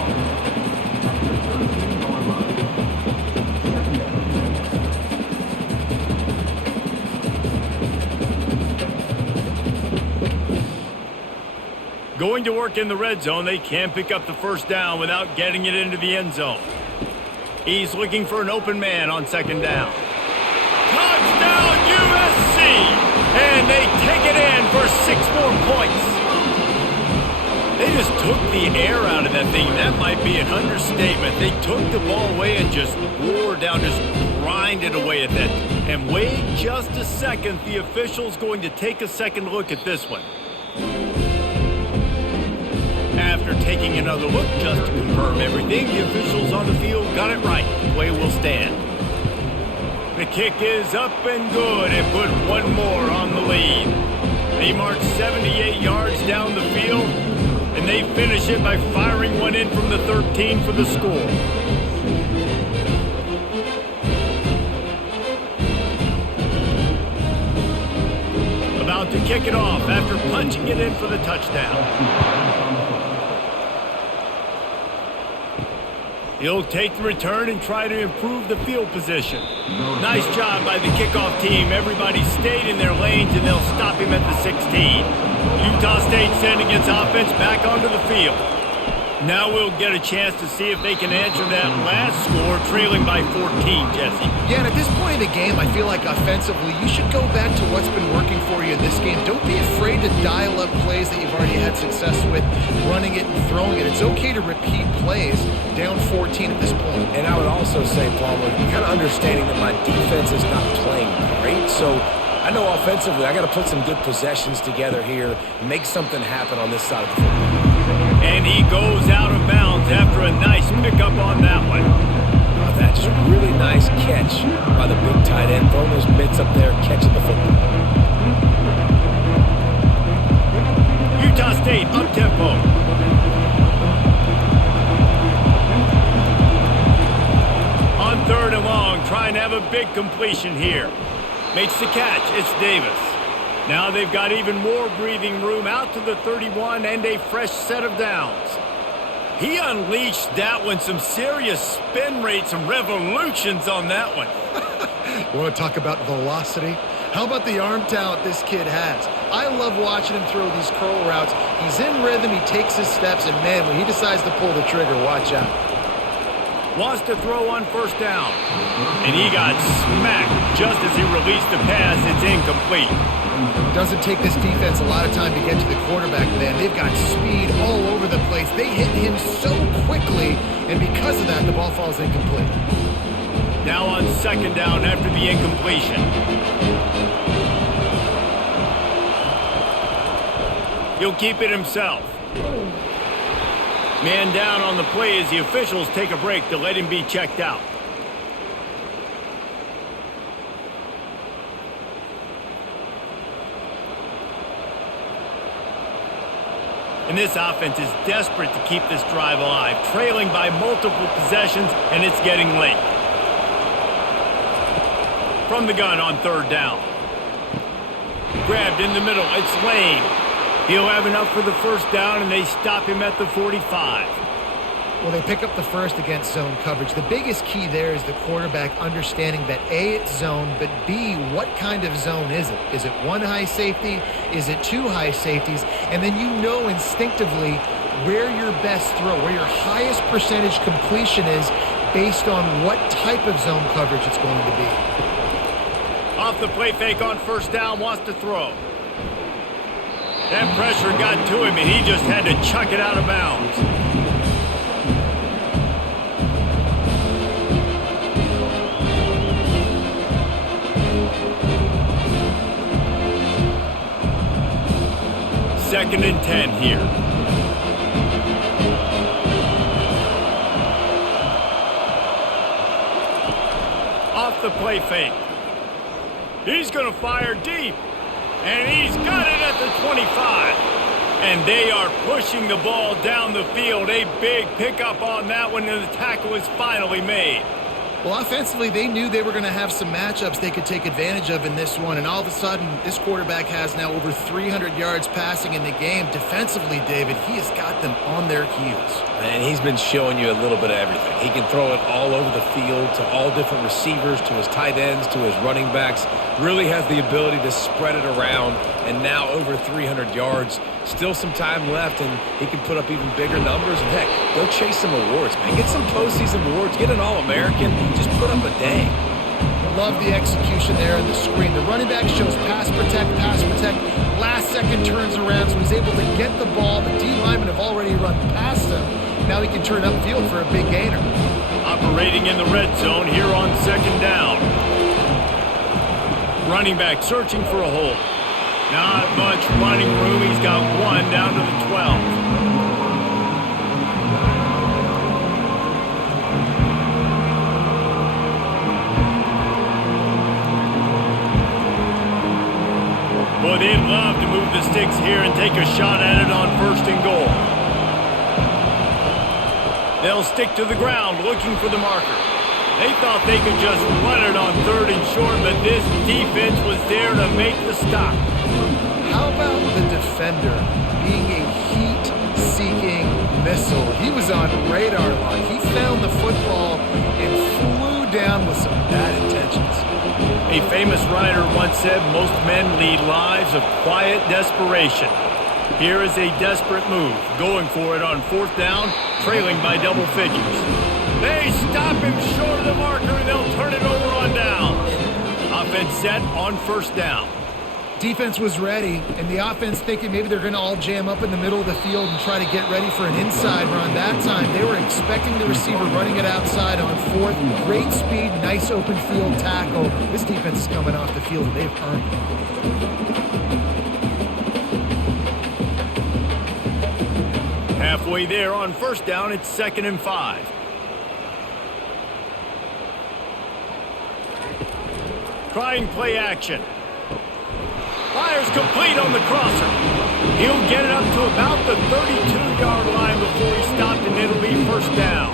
Going to work in the red zone. They can't pick up the first down without getting it into the end zone. He's looking for an open man on 2nd down. Touchdown USC! And they take it in for 6 more points. They just took the air out of that thing. That might be an understatement. They took the ball away and just wore down, just grinded away at that. And wait just a second. The official's going to take a second look at this one. After taking another look just to confirm everything, the officials on the field got it right. The play will stand. The kick is up and good and put one more on the lead. They march 78 yards down the field, and they finish it by firing one in from the 13 for the score. About to kick it off after punching it in for the touchdown. He'll take the return and try to improve the field position. Nice job by the kickoff team. Everybody stayed in their lanes, and they'll stop him at the 16. Utah State sending its offense back onto the field. Now we'll get a chance to see if they can answer that last score, trailing by 14, Jesse. Yeah, and at this point in the game, I feel like offensively, you should go back to what's been working for you in this game. Don't be afraid to dial up plays that you've already had success with, running it and throwing it. It's okay to repeat plays down 14 at this point. And I would also say, Palmer, kind of understanding that my defense is not playing great, so I know offensively I got to put some good possessions together here, make something happen on this side of the football. And he goes out of bounds after a nice pickup on that one. That's just a really nice catch by the big tight end, throwing those mitts up there, catching the football. Utah State up-tempo. On 3rd and long, trying to have a big completion here. Makes the catch. It's Davis. Now they've got even more breathing room out to the 31 and a fresh set of downs. He unleashed that one. Some serious spin rate, some revolutions on that one. You want to talk about velocity? How about the arm talent this kid has? I love watching him throw these curl routes. He's in rhythm, he takes his steps, and man, when he decides to pull the trigger, watch out. Wants to throw on first down. And he got smacked just as he released the pass. It's incomplete. Doesn't take this defense a lot of time to get to the quarterback, man. They've got speed all over the place. They hit him so quickly, and because of that, the ball falls incomplete. Now on second down after the incompletion. He'll keep it himself. Man down on the play as the officials take a break to let him be checked out. And this offense is desperate to keep this drive alive, trailing by multiple possessions, and it's getting late. From the gun on third down. Grabbed in the middle, it's Lane. He'll have enough for the first down, and they stop him at the 45. Well, they pick up the first against zone coverage. The biggest key there is the quarterback understanding that A, it's zone, but B, what kind of zone is it? Is it one high safety? Is it two high safeties? And then you know instinctively where your best throw, where your highest percentage completion is based on what type of zone coverage it's going to be. Off the play fake on first down, wants to throw. That pressure got to him, and he just had to chuck it out of bounds. Second and 10 here. Off the play fake. He's going to fire deep. And he's got it at the 25. And they are pushing the ball down the field. A big pickup on that one, and the tackle is finally made. Well, offensively, they knew they were going to have some matchups they could take advantage of in this one. And all of a sudden, this quarterback has now over 300 yards passing in the game. Defensively, David, he has got them on their heels. And he's been showing you a little bit of everything. He can throw it all over the field to all different receivers, to his tight ends, to his running backs. Really has the ability to spread it around, and now over 300 yards. Still some time left, and he can put up even bigger numbers. And heck, go chase some awards, man. Get some postseason awards. Get an All-American. Just put up a day. Love the execution there on the screen. The running back shows pass protect. Last second turns around, so he's able to get the ball. The D-linemen have already run past him. Now he can turn upfield for a big gainer. Operating in the red zone here on second down. Running back searching for a hole. Not much running room. He's got one down to the 12. Boy, they'd love to move the sticks here and take a shot at it on first and goal. They'll stick to the ground looking for the marker. They thought they could just run it on third and short, but this defense was there to make the stop. How about the defender being a heat-seeking missile? He was on radar lock. He found the football and flew down with some bad intentions. A famous writer once said, most men lead lives of quiet desperation. Here is a desperate move, going for it on fourth down, trailing by double figures. They stop him short of the marker, and they'll turn it over on downs. Offense set on first down. Defense was ready, and the offense thinking maybe they're going to all jam up in the middle of the field and try to get ready for an inside run. That time, they were expecting the receiver running it outside on fourth. Great speed, nice open field tackle. This defense is coming off the field, and they've earned it. Halfway there on first down, it's 2nd and 5. Trying play action. Fires complete on the crosser. He'll get it up to about the 32-yard line before he's stopped, and it'll be first down.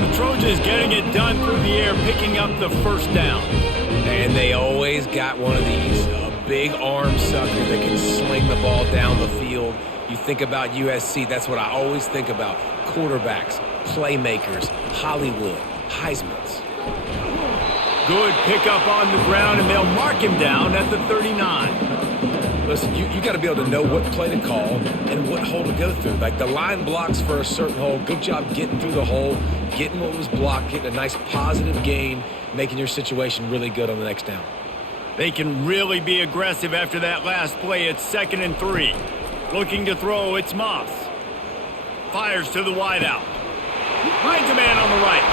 The Trojans getting it done through the air, picking up the first down. And they always got one of these, a big arm sucker that can sling the ball down the field. You think about USC, that's what I always think about. Quarterbacks, playmakers, Hollywood, Heismans. Good pickup on the ground, and they'll mark him down at the 39. Listen, you got to be able to know what play to call and what hole to go through. Like the line blocks for a certain hole. Good job getting through the hole, getting what was blocked, getting a nice positive gain, making your situation really good on the next down. They can really be aggressive after that last play. It's 2nd and 3. Looking to throw, it's Moss. Fires to the wideout. Finds a man on the right.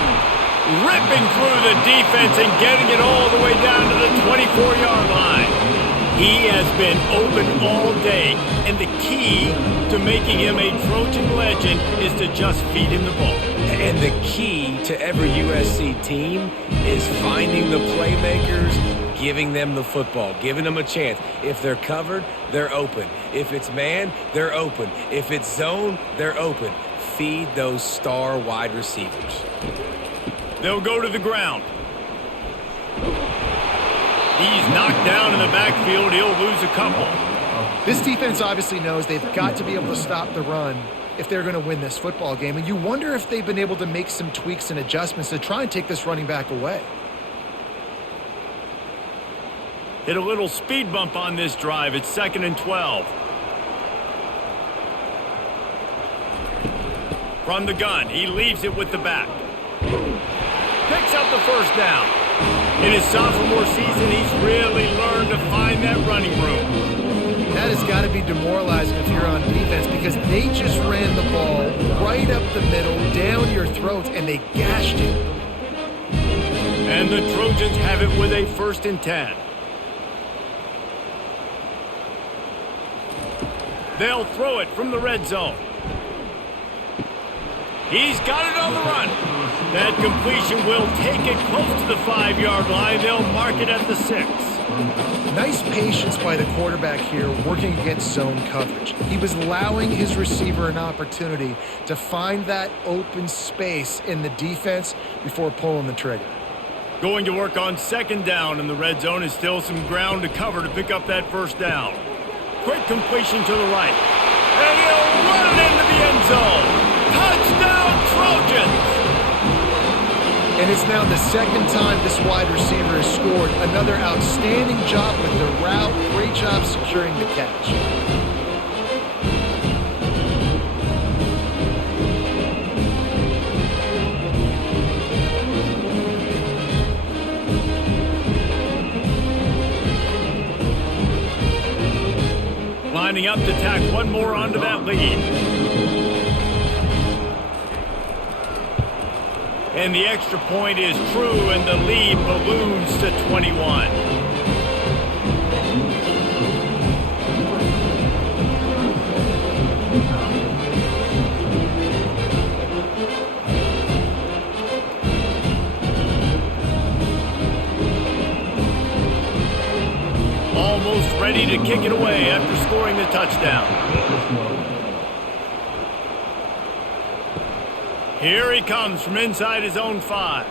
Ripping through the defense and getting it all the way down to the 24-yard line. He has been open all day, and the key to making him a Trojan legend is to just feed him the ball. And the key to every USC team is finding the playmakers, giving them the football, giving them a chance. If they're covered, they're open. If it's man, they're open. If it's zone, they're open. Feed those star wide receivers. They'll go to the ground. He's knocked down in the backfield. He'll lose a couple. This defense obviously knows they've got to be able to stop the run if they're going to win this football game. And you wonder if they've been able to make some tweaks and adjustments to try and take this running back away. Hit a little speed bump on this drive. It's 2nd and 12. From the gun, he leaves it with the back. Picks up the first down. In his sophomore season, he's really learned to find that running room. That has got to be demoralizing if you're on defense because they just ran the ball right up the middle, down your throats, and they gashed you. And the Trojans have it with a 1st and 10. They'll throw it from the red zone. He's got it on the run. That completion will take it close to the 5-yard line. They'll mark it at the 6. Nice patience by the quarterback here working against zone coverage. He was allowing his receiver an opportunity to find that open space in the defense before pulling the trigger. Going to work on 2nd down, and the red zone is still some ground to cover to pick up that 1st down. Quick completion to the right. And he'll run it into the end zone. Touchdown, Trojans! And it's now the 2nd time this wide receiver has scored. Another outstanding job with the route. Great job securing the catch. Lining up to tack one more onto that lead. And the extra point is true, and the lead balloons to 21. Almost ready to kick it away after scoring the touchdown. Here he comes from inside his own 5.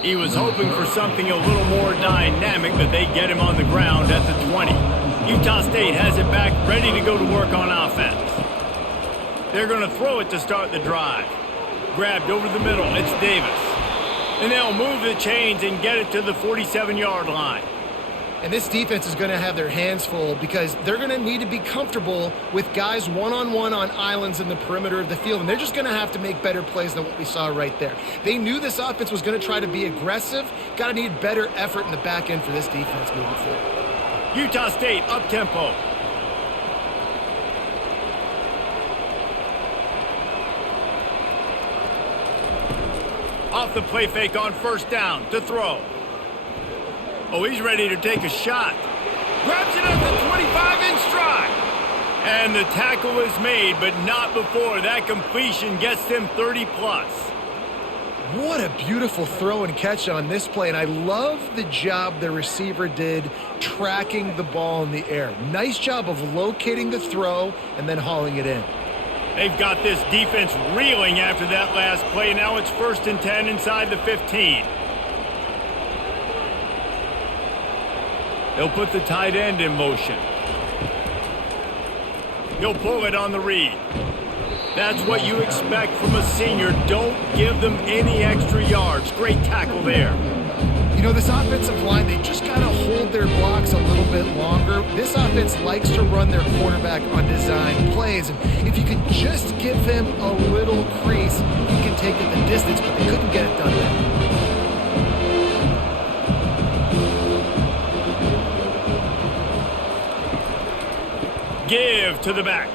He was hoping for something a little more dynamic, but they get him on the ground at the 20. Utah State has it back, ready to go to work on offense. They're going to throw it to start the drive. Grabbed over the middle, it's Davis. And they'll move the chains and get it to the 47-yard line. And this defense is going to have their hands full because they're going to need to be comfortable with guys one-on-one on islands in the perimeter of the field. And they're just going to have to make better plays than what we saw right there. They knew this offense was going to try to be aggressive. Got to need better effort in the back end for this defense moving forward. Utah State up-tempo. Off the play fake on 1st down to throw. Oh, he's ready to take a shot. Grabs it at the 25 in stride. And the tackle is made, but not before that completion gets them 30+. What a beautiful throw and catch on this play. And I love the job the receiver did tracking the ball in the air. Nice job of locating the throw and then hauling it in. They've got this defense reeling after that last play. Now it's 1st and 10 inside the 15. They'll put the tight end in motion. He'll pull it on the read. That's what you expect from a senior. Don't give them any extra yards. Great tackle there. You know, this offensive line, they just got to hold their blocks a little bit longer. This offense likes to run their quarterback on design plays. And if you could just give him a little crease, he can take it the distance, but they couldn't get it done there. Give to the back.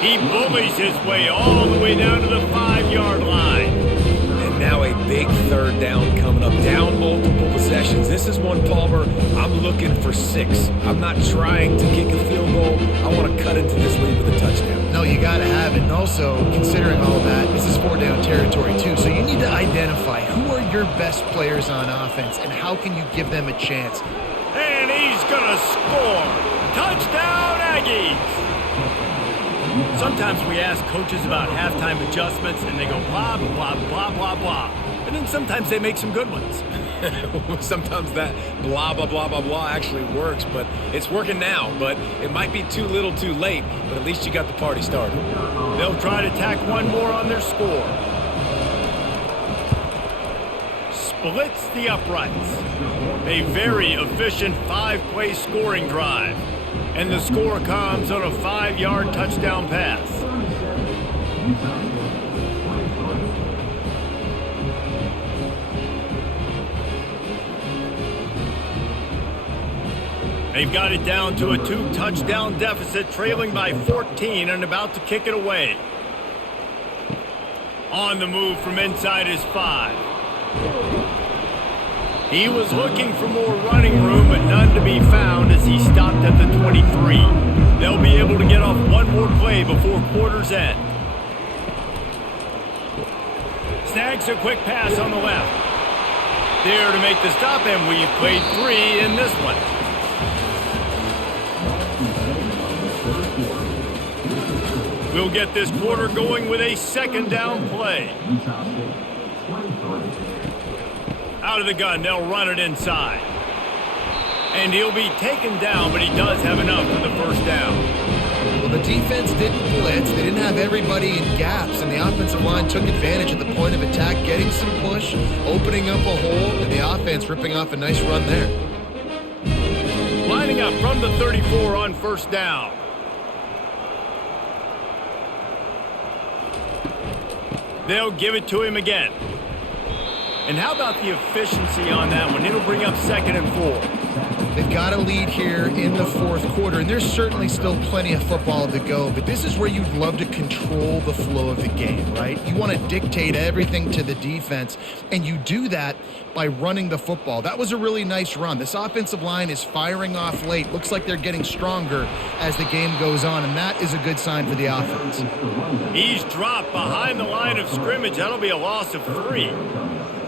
He bullies his way all the way down to the 5-yard line. And now a big third down coming up. Down multiple possessions. This is one, Palmer, I'm looking for 6. I'm not trying to kick a field goal. I want to cut into this lead with a touchdown. No, you got to have it. And also, considering all that, this is 4-down territory too. So you need to identify who are your best players on offense and how can you give them a chance. And he's going to score. Touchdown, Aggies! Sometimes we ask coaches about halftime adjustments, and they go blah, blah, blah, blah, blah. And then sometimes they make some good ones. Sometimes that blah, blah, blah, blah, blah actually works, but it's working now. But it might be too little too late, but at least you got the party started. They'll try to tack one more on their score. Splits the uprights. A very efficient 5-play scoring drive. And the score comes on a 5-yard touchdown pass. They've got it down to a 2-touchdown deficit, trailing by 14 and about to kick it away. On the move from inside his 5. He was looking for more running room, but none to be found as he stopped at the 23. They'll be able to get off one more play before quarter's end. Snags a quick pass on the left. There to make the stop, and we've played 3 in this one. We'll get this quarter going with a 2nd down play. Out of the gun, they'll run it inside. And he'll be taken down, but he does have enough for the 1st down. Well, the defense didn't blitz. They didn't have everybody in gaps, and the offensive line took advantage at the point of attack, getting some push, opening up a hole, and the offense ripping off a nice run there. Lining up from the 34 on 1st down. They'll give it to him again. And how about the efficiency on that one? It'll bring up 2nd and 4. They've got a lead here in the 4th quarter, and there's certainly still plenty of football to go, but this is where you'd love to control the flow of the game, right? You want to dictate everything to the defense, and you do that by running the football. That was a really nice run. This offensive line is firing off late. Looks like they're getting stronger as the game goes on, and that is a good sign for the offense. He's dropped behind the line of scrimmage. That'll be a loss of 3.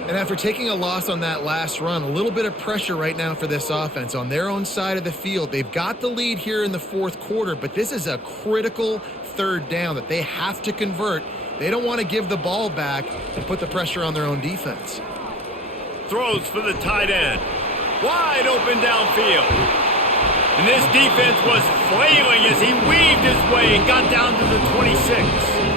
And after taking a loss on that last run, a little bit of pressure right now for this offense on their own side of the field. They've got the lead here in the 4th quarter, but this is a critical 3rd down that they have to convert. They don't want to give the ball back and put the pressure on their own defense. Throws for the tight end. Wide open downfield. And this defense was flailing as he weaved his way and got down to the 26.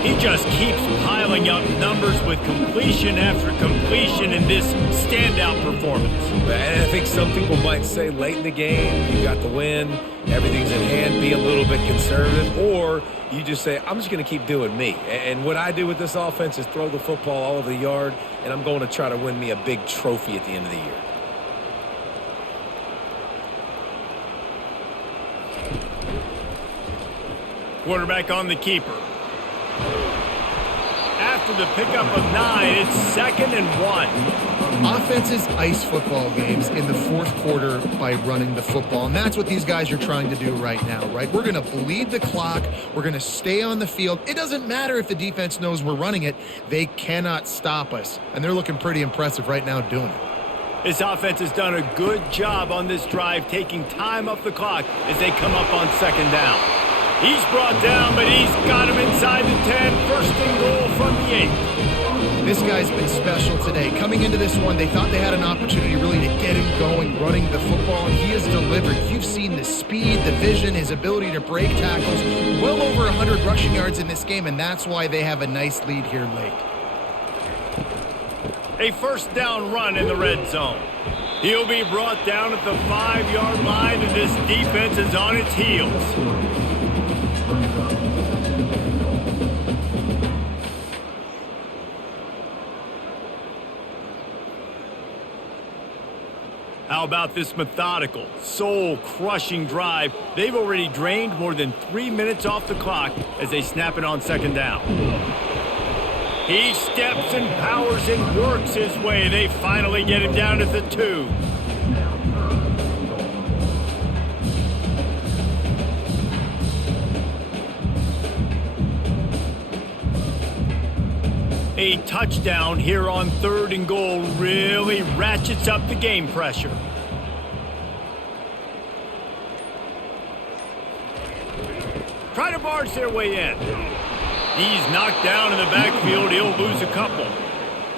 He just keeps piling up numbers with completion after completion in this standout performance. And I think some people might say late in the game, you got the win, everything's in hand, be a little bit conservative, or you just say, I'm just going to keep doing me. And what I do with this offense is throw the football all over the yard, and I'm going to try to win me a big trophy at the end of the year. Quarterback on the keeper. After the pickup of 9, it's 2nd and 1. Offenses ice football games in the 4th quarter by running the football, and that's what these guys are trying to do right now, right? We're going to bleed the clock. We're going to stay on the field. It doesn't matter if the defense knows we're running it. They cannot stop us, and they're looking pretty impressive right now doing it. This offense has done a good job on this drive, taking time off the clock as they come up on 2nd down. He's brought down, but he's got him inside the 10. 1st and goal from the 8. This guy's been special today. Coming into this one, they thought they had an opportunity really to get him going, running the football, and he has delivered. You've seen the speed, the vision, his ability to break tackles. Well over 100 rushing yards in this game, and that's why they have a nice lead here late. A first down run in the red zone. He'll be brought down at the 5-yard line, and this defense is on its heels. How about this methodical, soul-crushing drive? They've already drained more than 3 minutes off the clock as they snap it on second down. He steps and powers and works his way. They finally get him down at the 2. A touchdown here on 3rd and goal really ratchets up the game pressure. Try to barge their way in. He's knocked down in the backfield. He'll lose a couple.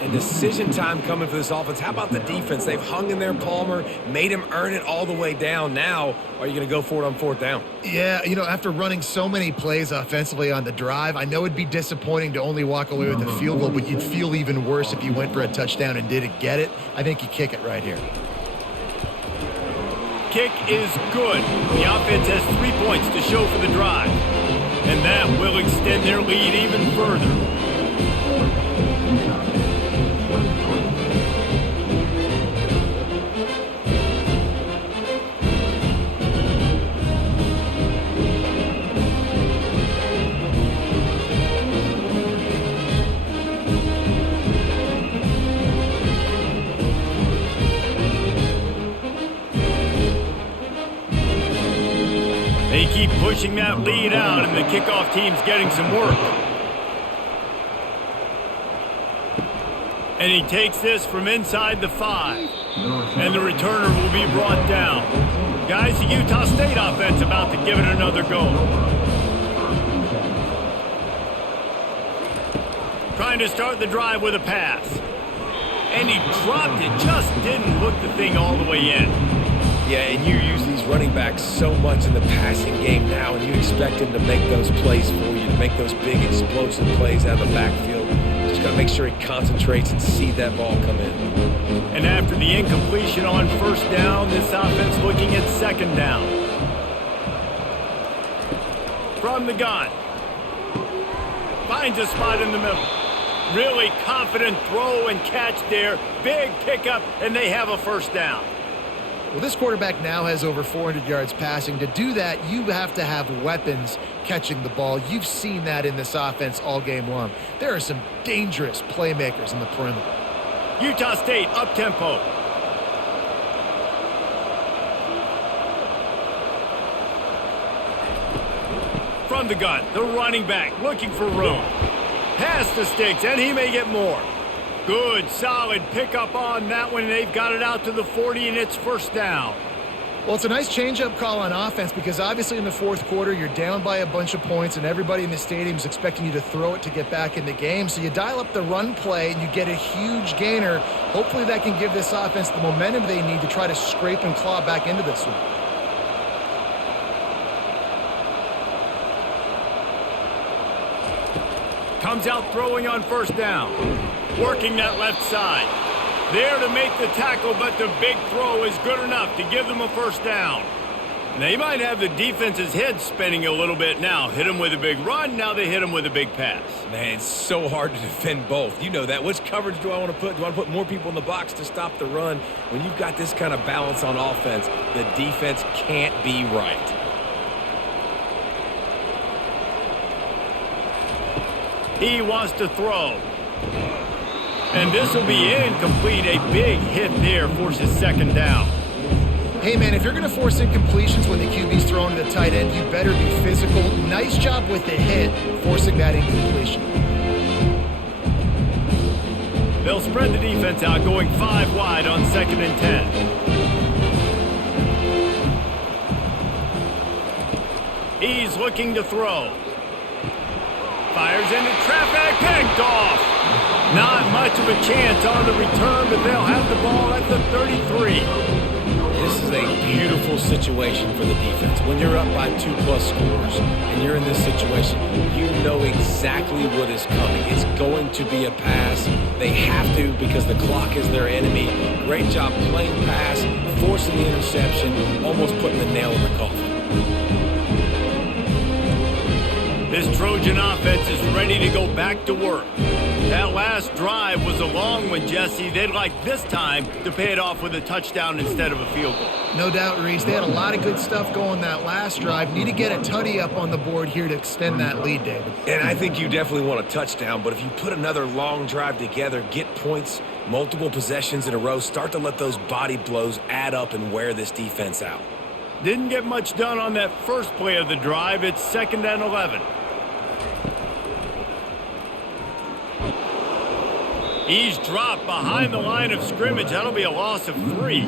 And decision time coming for this offense. How about the defense? They've hung in there, Palmer, made him earn it all the way down. Now, are you going to go for it on 4th down? Yeah, after running so many plays offensively on the drive, I know it'd be disappointing to only walk away with a field goal, but you'd feel even worse if you went for a touchdown and didn't get it. I think you kick it right here. Kick is good. The offense has 3 points to show for the drive, and that will extend their lead even further. They keep pushing that lead out, and the kickoff team's getting some work. And he takes this from inside the 5. And the returner will be brought down. Guys, the Utah State offense about to give it another go. Trying to start the drive with a pass. And he dropped it, just didn't look the thing all the way in. Yeah, and you use these running backs so much in the passing game now, and you expect him to make those plays for you, to make those big explosive plays out of the backfield. Just got to make sure he concentrates and see that ball come in. And after the incompletion on 1st down, this offense looking at 2nd down. From the gun. Finds a spot in the middle. Really confident throw and catch there. Big pickup, and they have a 1st down. Well, this quarterback now has over 400 yards passing. To do that, you have to have weapons catching the ball. You've seen that in this offense all game long. There are some dangerous playmakers in the perimeter. Utah State up-tempo. From the gun, the running back looking for room. Pass to Sticks, and he may get more. Good, solid pickup on that one. They've got it out to the 40, and it's 1st down. Well, it's a nice change-up call on offense because obviously in the 4th quarter, you're down by a bunch of points, and everybody in the stadium is expecting you to throw it to get back in the game. So you dial up the run play, and you get a huge gainer. Hopefully that can give this offense the momentum they need to try to scrape and claw back into this one. Comes out throwing on 1st down. Working that left side. There to make the tackle, but the big throw is good enough to give them a 1st down. They might have the defense's head spinning a little bit now. Hit them with a big run, now they hit them with a big pass. Man, it's so hard to defend both. You know that. Which coverage do I want to put? Do I want to put more people in the box to stop the run? When you've got this kind of balance on offense, the defense can't be right. He wants to throw. And this will be incomplete. A big hit there forces 2nd down. Hey, man, if you're going to force incompletions when the QB's throwing to the tight end, you better be physical. Nice job with the hit, forcing that incompletion. They'll spread the defense out, going 5 wide on 2nd and 10. He's looking to throw. Fires into traffic, picked off. Not much of a chance on the return, but they'll have the ball at the 33. This is a beautiful situation for the defense. When you're up by 2+ scores and you're in this situation, you know exactly what is coming. It's going to be a pass. They have to because the clock is their enemy. Great job playing pass, forcing the interception, almost putting the nail in the coffin. This Trojan offense is ready to go back to work. That last drive was a long one, Jesse. They'd like this time to pay it off with a touchdown instead of a field goal. No doubt, Reese. They had a lot of good stuff going that last drive. Need to get a tutty up on the board here to extend that lead, David. And I think you definitely want a touchdown, but if you put another long drive together, get points, multiple possessions in a row, start to let those body blows add up and wear this defense out. Didn't get much done on that first play of the drive. It's 2nd and 11. He's dropped behind the line of scrimmage. That'll be a loss of 3.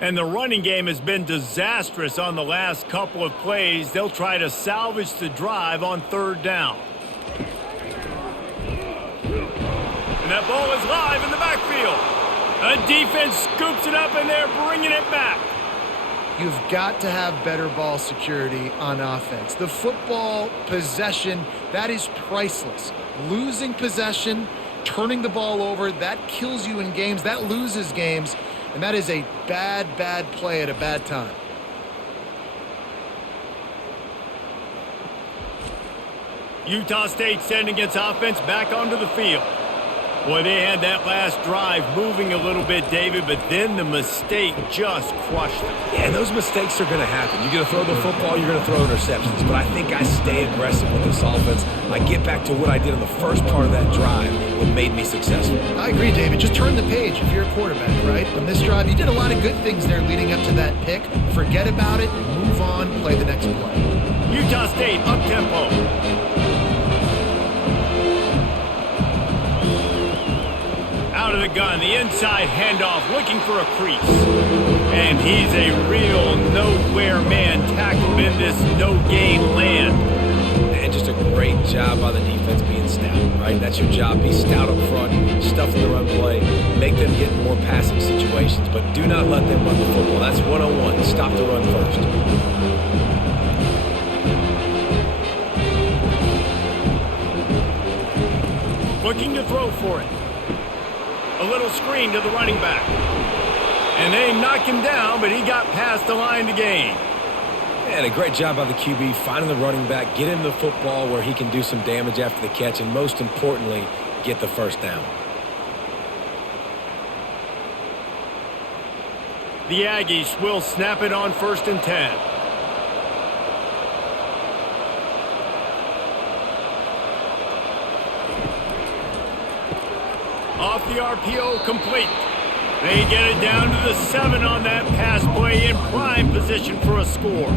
And the running game has been disastrous on the last couple of plays. They'll try to salvage the drive on 3rd down. And that ball is live in the backfield. A defense scoops it up, and they're bringing it back. You've got to have better ball security on offense. The football possession, that is priceless. Losing possession, turning the ball over, that kills you in games. That loses games, and that is a bad, bad play at a bad time. Utah State sending its offense back onto the field. Boy, they had that last drive moving a little bit, David, but then the mistake just crushed them. Yeah, those mistakes are going to happen. You're going to throw the football, you're going to throw interceptions, but I think I stay aggressive with this offense. I get back to what I did in the first part of that drive, what made me successful. I agree, David. Just turn the page if you're a quarterback, right? On this drive, you did a lot of good things there leading up to that pick. Forget about it, move on, play the next play. Utah State up-tempo. Out of the gun, the inside handoff, looking for a crease. And he's a real nowhere man tackled in this no-game land. And just a great job by the defense being stout, right? That's your job. Be stout up front, stuff in the run play, make them get in more passing situations, but do not let them run the football. That's 101. Stop the run first. Looking to throw for it. A little screen to the running back. And they knock him down, but he got past the line to gain. And a great job by the QB finding the running back, get him the football where he can do some damage after the catch, and most importantly, get the first down. The Aggies will snap it on 1st and 10. Off the RPO, complete. They get it down to the 7 on that pass play, in prime position for a score.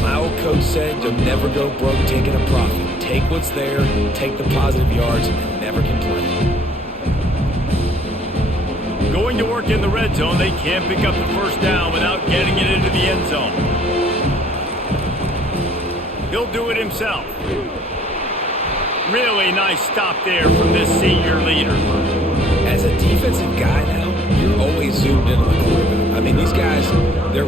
My old coach said you'll never go broke taking a profit. Take what's there, take the positive yards, and never complain. Going to work in the red zone, they can't pick up the first down without getting it into the end zone. He'll do it himself. Really nice stop there from this senior leader. As a defensive guy now, you're always zoomed in on the quarterback. I mean, these guys,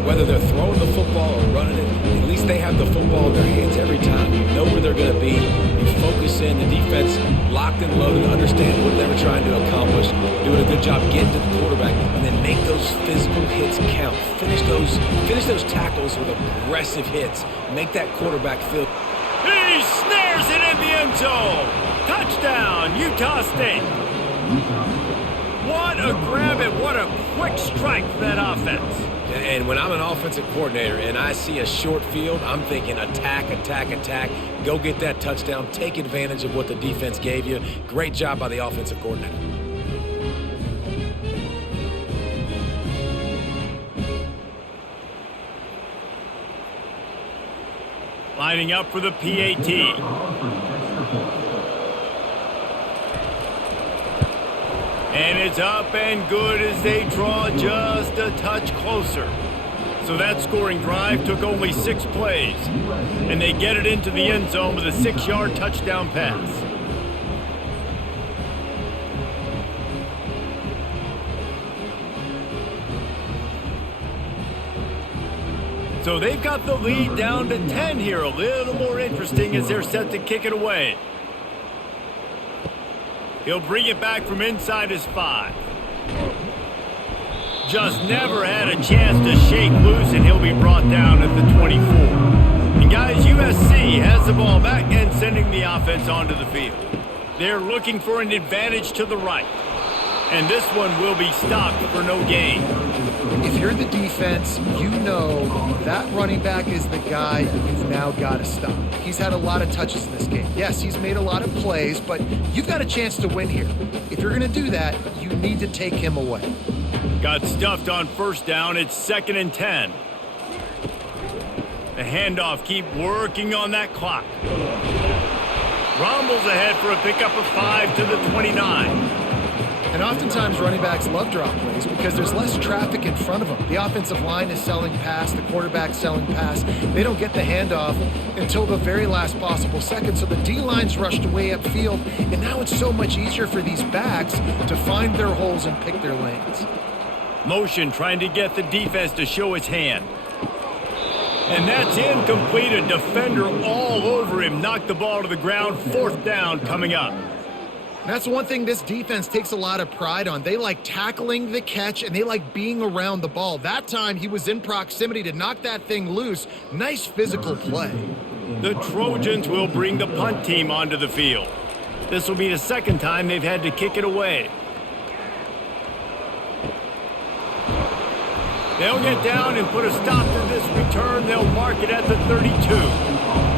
whether they're throwing the football or running it, at least they have the football in their hands every time. You know where they're going to be. You focus in. The defense locked and loaded, understand what they were trying to accomplish, doing a good job getting to the quarterback, and then make those physical hits count. Finish those tackles with aggressive hits. Make that quarterback feel. He snares it in the end zone. Touchdown, Utah State. What a grab and what a quick strike for that offense. And when I'm an offensive coordinator and I see a short field, I'm thinking attack, attack, attack. Go get that touchdown. Take advantage of what the defense gave you. Great job by the offensive coordinator. Lining up for the PAT. And it's up and good as they draw just a touch closer. So that scoring drive took only 6 plays. And they get it into the end zone with a 6-yard touchdown pass. So they've got the lead down to 10 here. A little more interesting as they're set to kick it away. He'll bring it back from inside his 5. Just never had a chance to shake loose, and he'll be brought down at the 24. And guys, USC has the ball back and sending the offense onto the field. They're looking for an advantage to the right. And this one will be stopped for no gain. If you're the defense, you know that running back is the guy you've now got to stop. He's had a lot of touches in this game. Yes, he's made a lot of plays, but you've got a chance to win here. If you're going to do that, you need to take him away. Got stuffed on first down. It's 2nd and 10. The handoff, keep working on that clock. Rumbles ahead for a pickup of 5 to the 29. And oftentimes running backs love drop plays because there's less traffic in front of them. The offensive line is selling pass, the quarterback's selling pass. They don't get the handoff until the very last possible second, so the D-line's rushed way upfield, and now it's so much easier for these backs to find their holes and pick their lanes. Motion trying to get the defense to show its hand. And that's incomplete. A defender all over him. Knocked the ball to the ground. 4th down coming up. That's one thing this defense takes a lot of pride on. They like tackling the catch, and they like being around the ball. That time, he was in proximity to knock that thing loose. Nice physical play. The Trojans will bring the punt team onto the field. This will be the 2nd time they've had to kick it away. They'll get down and put a stop to this return. They'll mark it at the 32.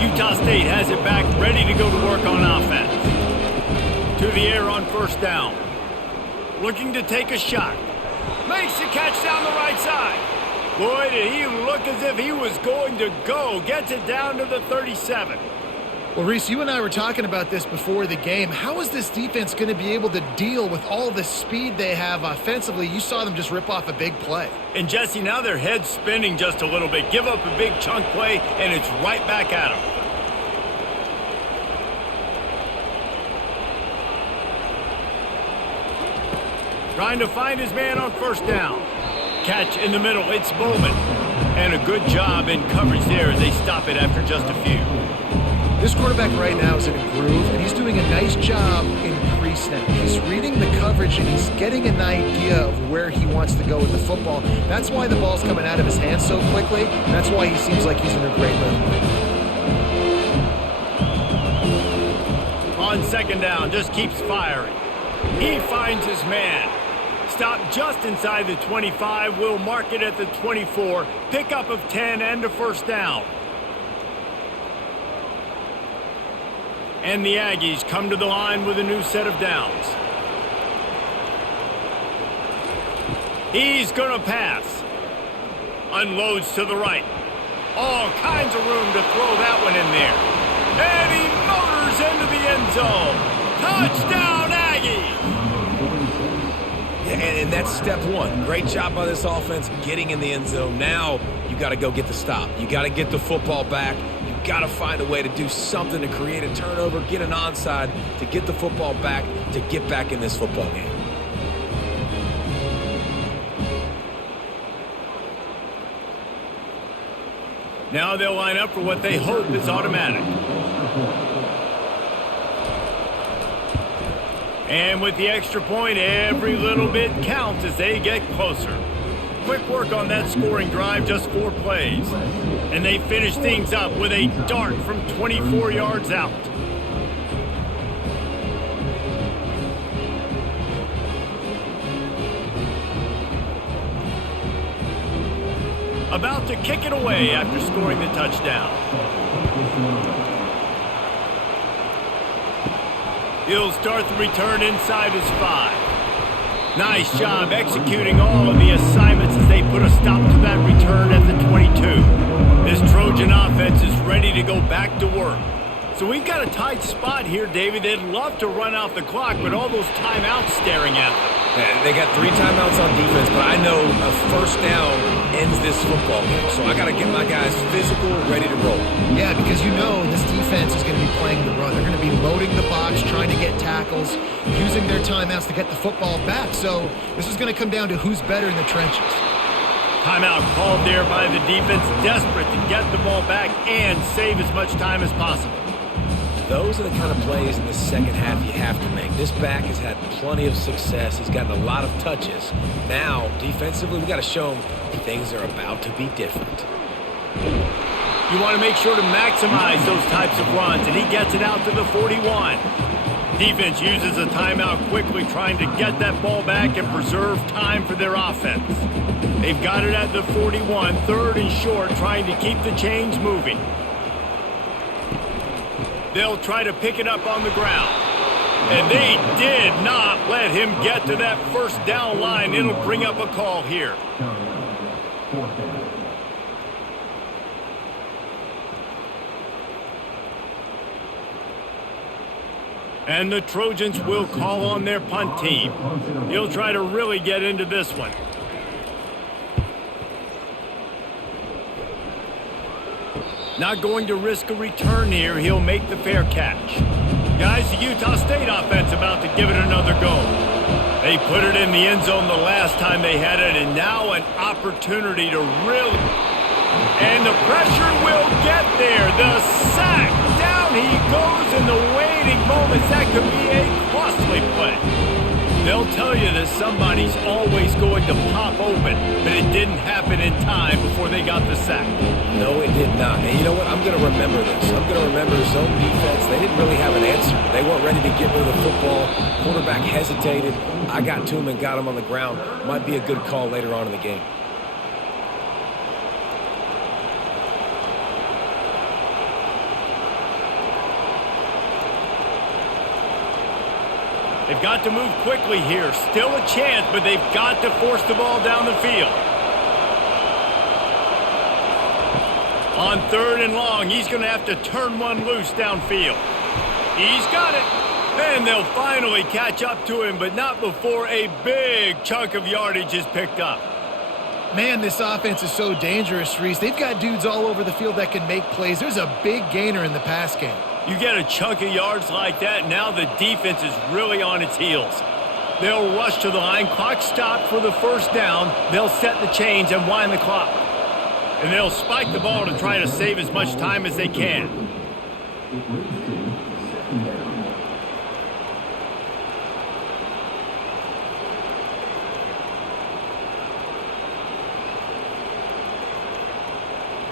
Utah State has it back, ready to go to work on offense. To the air on 1st down. Looking to take a shot. Makes the catch down the right side. Boy, did he look as if he was going to go. Gets it down to the 37. Well, Reese, you and I were talking about this before the game. How is this defense going to be able to deal with all the speed they have offensively? You saw them just rip off a big play. And, Jesse, now their head's spinning just a little bit. Give up a big chunk play, and it's right back at them. Trying to find his man on 1st down. Catch in the middle. It's Bowman. And a good job in coverage there as they stop it after just a few. This quarterback right now is in a groove, and he's doing a nice job in pre-snap. He's reading the coverage, and he's getting an idea of where he wants to go with the football. That's why the ball's coming out of his hands so quickly, and that's why he seems like he's in a great rhythm. On 2nd down, just keeps firing. He finds his man. Stopped just inside the 25. Will mark it at the 24. Pickup of 10 and a 1st down. And the Aggies come to the line with a new set of downs. He's going to pass. Unloads to the right. All kinds of room to throw that one in there. And he motors into the end zone. Touchdown, Aggies! Yeah, and that's step 1. Great job by this offense getting in the end zone. Now you got to go get the stop. You got to get the football back. You got to find a way to do something to create a turnover, get an onside, to get the football back, to get back in this football game. Now they'll line up for what they hope is automatic. And with the extra point, every little bit counts as they get closer. Quick work on that scoring drive, just 4 plays. And they finish things up with a dart from 24 yards out. About to kick it away after scoring the touchdown. He'll start the return inside his 5. Nice job executing all of the assignments as they put a stop to that return at the 22. This Trojan offense is ready to go back to work. So we've got a tight spot here, David. They'd love to run out the clock, but all those timeouts staring at them. Yeah, they got 3 timeouts on defense, but I know a first down ends this football game. So I got to get my guys physical, ready to roll. Yeah, because you know this defense is going to be playing the run. They're going to be loading the box, trying to get tackles, using their timeouts to get the football back. So this is going to come down to who's better in the trenches. Timeout called there by the defense, desperate to get the ball back and save as much time as possible. Those are the kind of plays in the second half you have to make. This back has had plenty of success. He's gotten a lot of touches. Now, defensively, we got to show him things are about to be different. You want to make sure to maximize those types of runs, and he gets it out to the 41. Defense uses a timeout quickly, trying to get that ball back and preserve time for their offense. They've got it at the 41, 3rd and short, trying to keep the chains moving. They'll try to pick it up on the ground. And they did not let him get to that first down line. It'll bring up a call here. And the Trojans will call on their punt team. He'll try to really get into this one. Not going to risk a return here. He'll make the fair catch. Guys, the Utah State offense about to give it another go. They put it in the end zone the last time they had it, and now an opportunity to really... And the pressure will get there. The sack. Down he goes in the waiting moments. That could be a costly play. They'll tell you that somebody's always going to pop open, but it didn't happen in time before they got the sack. No, it did not. And you know what? I'm going to remember this. I'm going to remember zone defense. They didn't really have an answer. They weren't ready to get rid of the football. Quarterback hesitated. I got to him and got him on the ground. Might be a good call later on in the game. They've got to move quickly here. Still a chance, but they've got to force the ball down the field. On 3rd and long, he's going to have to turn one loose downfield. He's got it. And they'll finally catch up to him, but not before a big chunk of yardage is picked up. Man, this offense is so dangerous, Reese. They've got dudes all over the field that can make plays. There's a big gainer in the pass game. You get a chunk of yards like that, now the defense is really on its heels. They'll rush to the line. Clock stopped for the first down. They'll set the chains and wind the clock. And they'll spike the ball to try to save as much time as they can.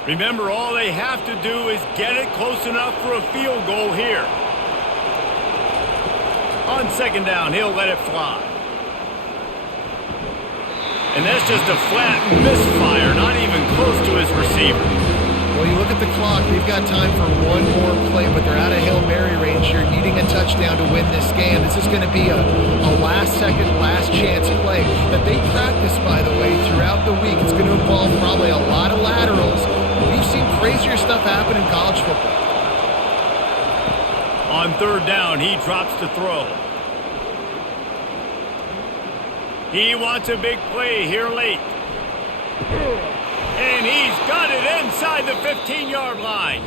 Remember, all they have to do is get it close enough for a field goal here. On 2nd down, he'll let it fly. And that's just a flat misfire, not even close to his receiver. Well, you look at the clock, they've got time for one more play, but they're out of Hail Mary range here, needing a touchdown to win this game. This is going to be a last-second, last-chance play that they practice, by the way, throughout the week. It's going to involve probably a lot of laterals. We've seen crazier stuff happen in college football. On 3rd down, he drops to throw. He wants a big play here late. And he's got it inside the 15-yard line.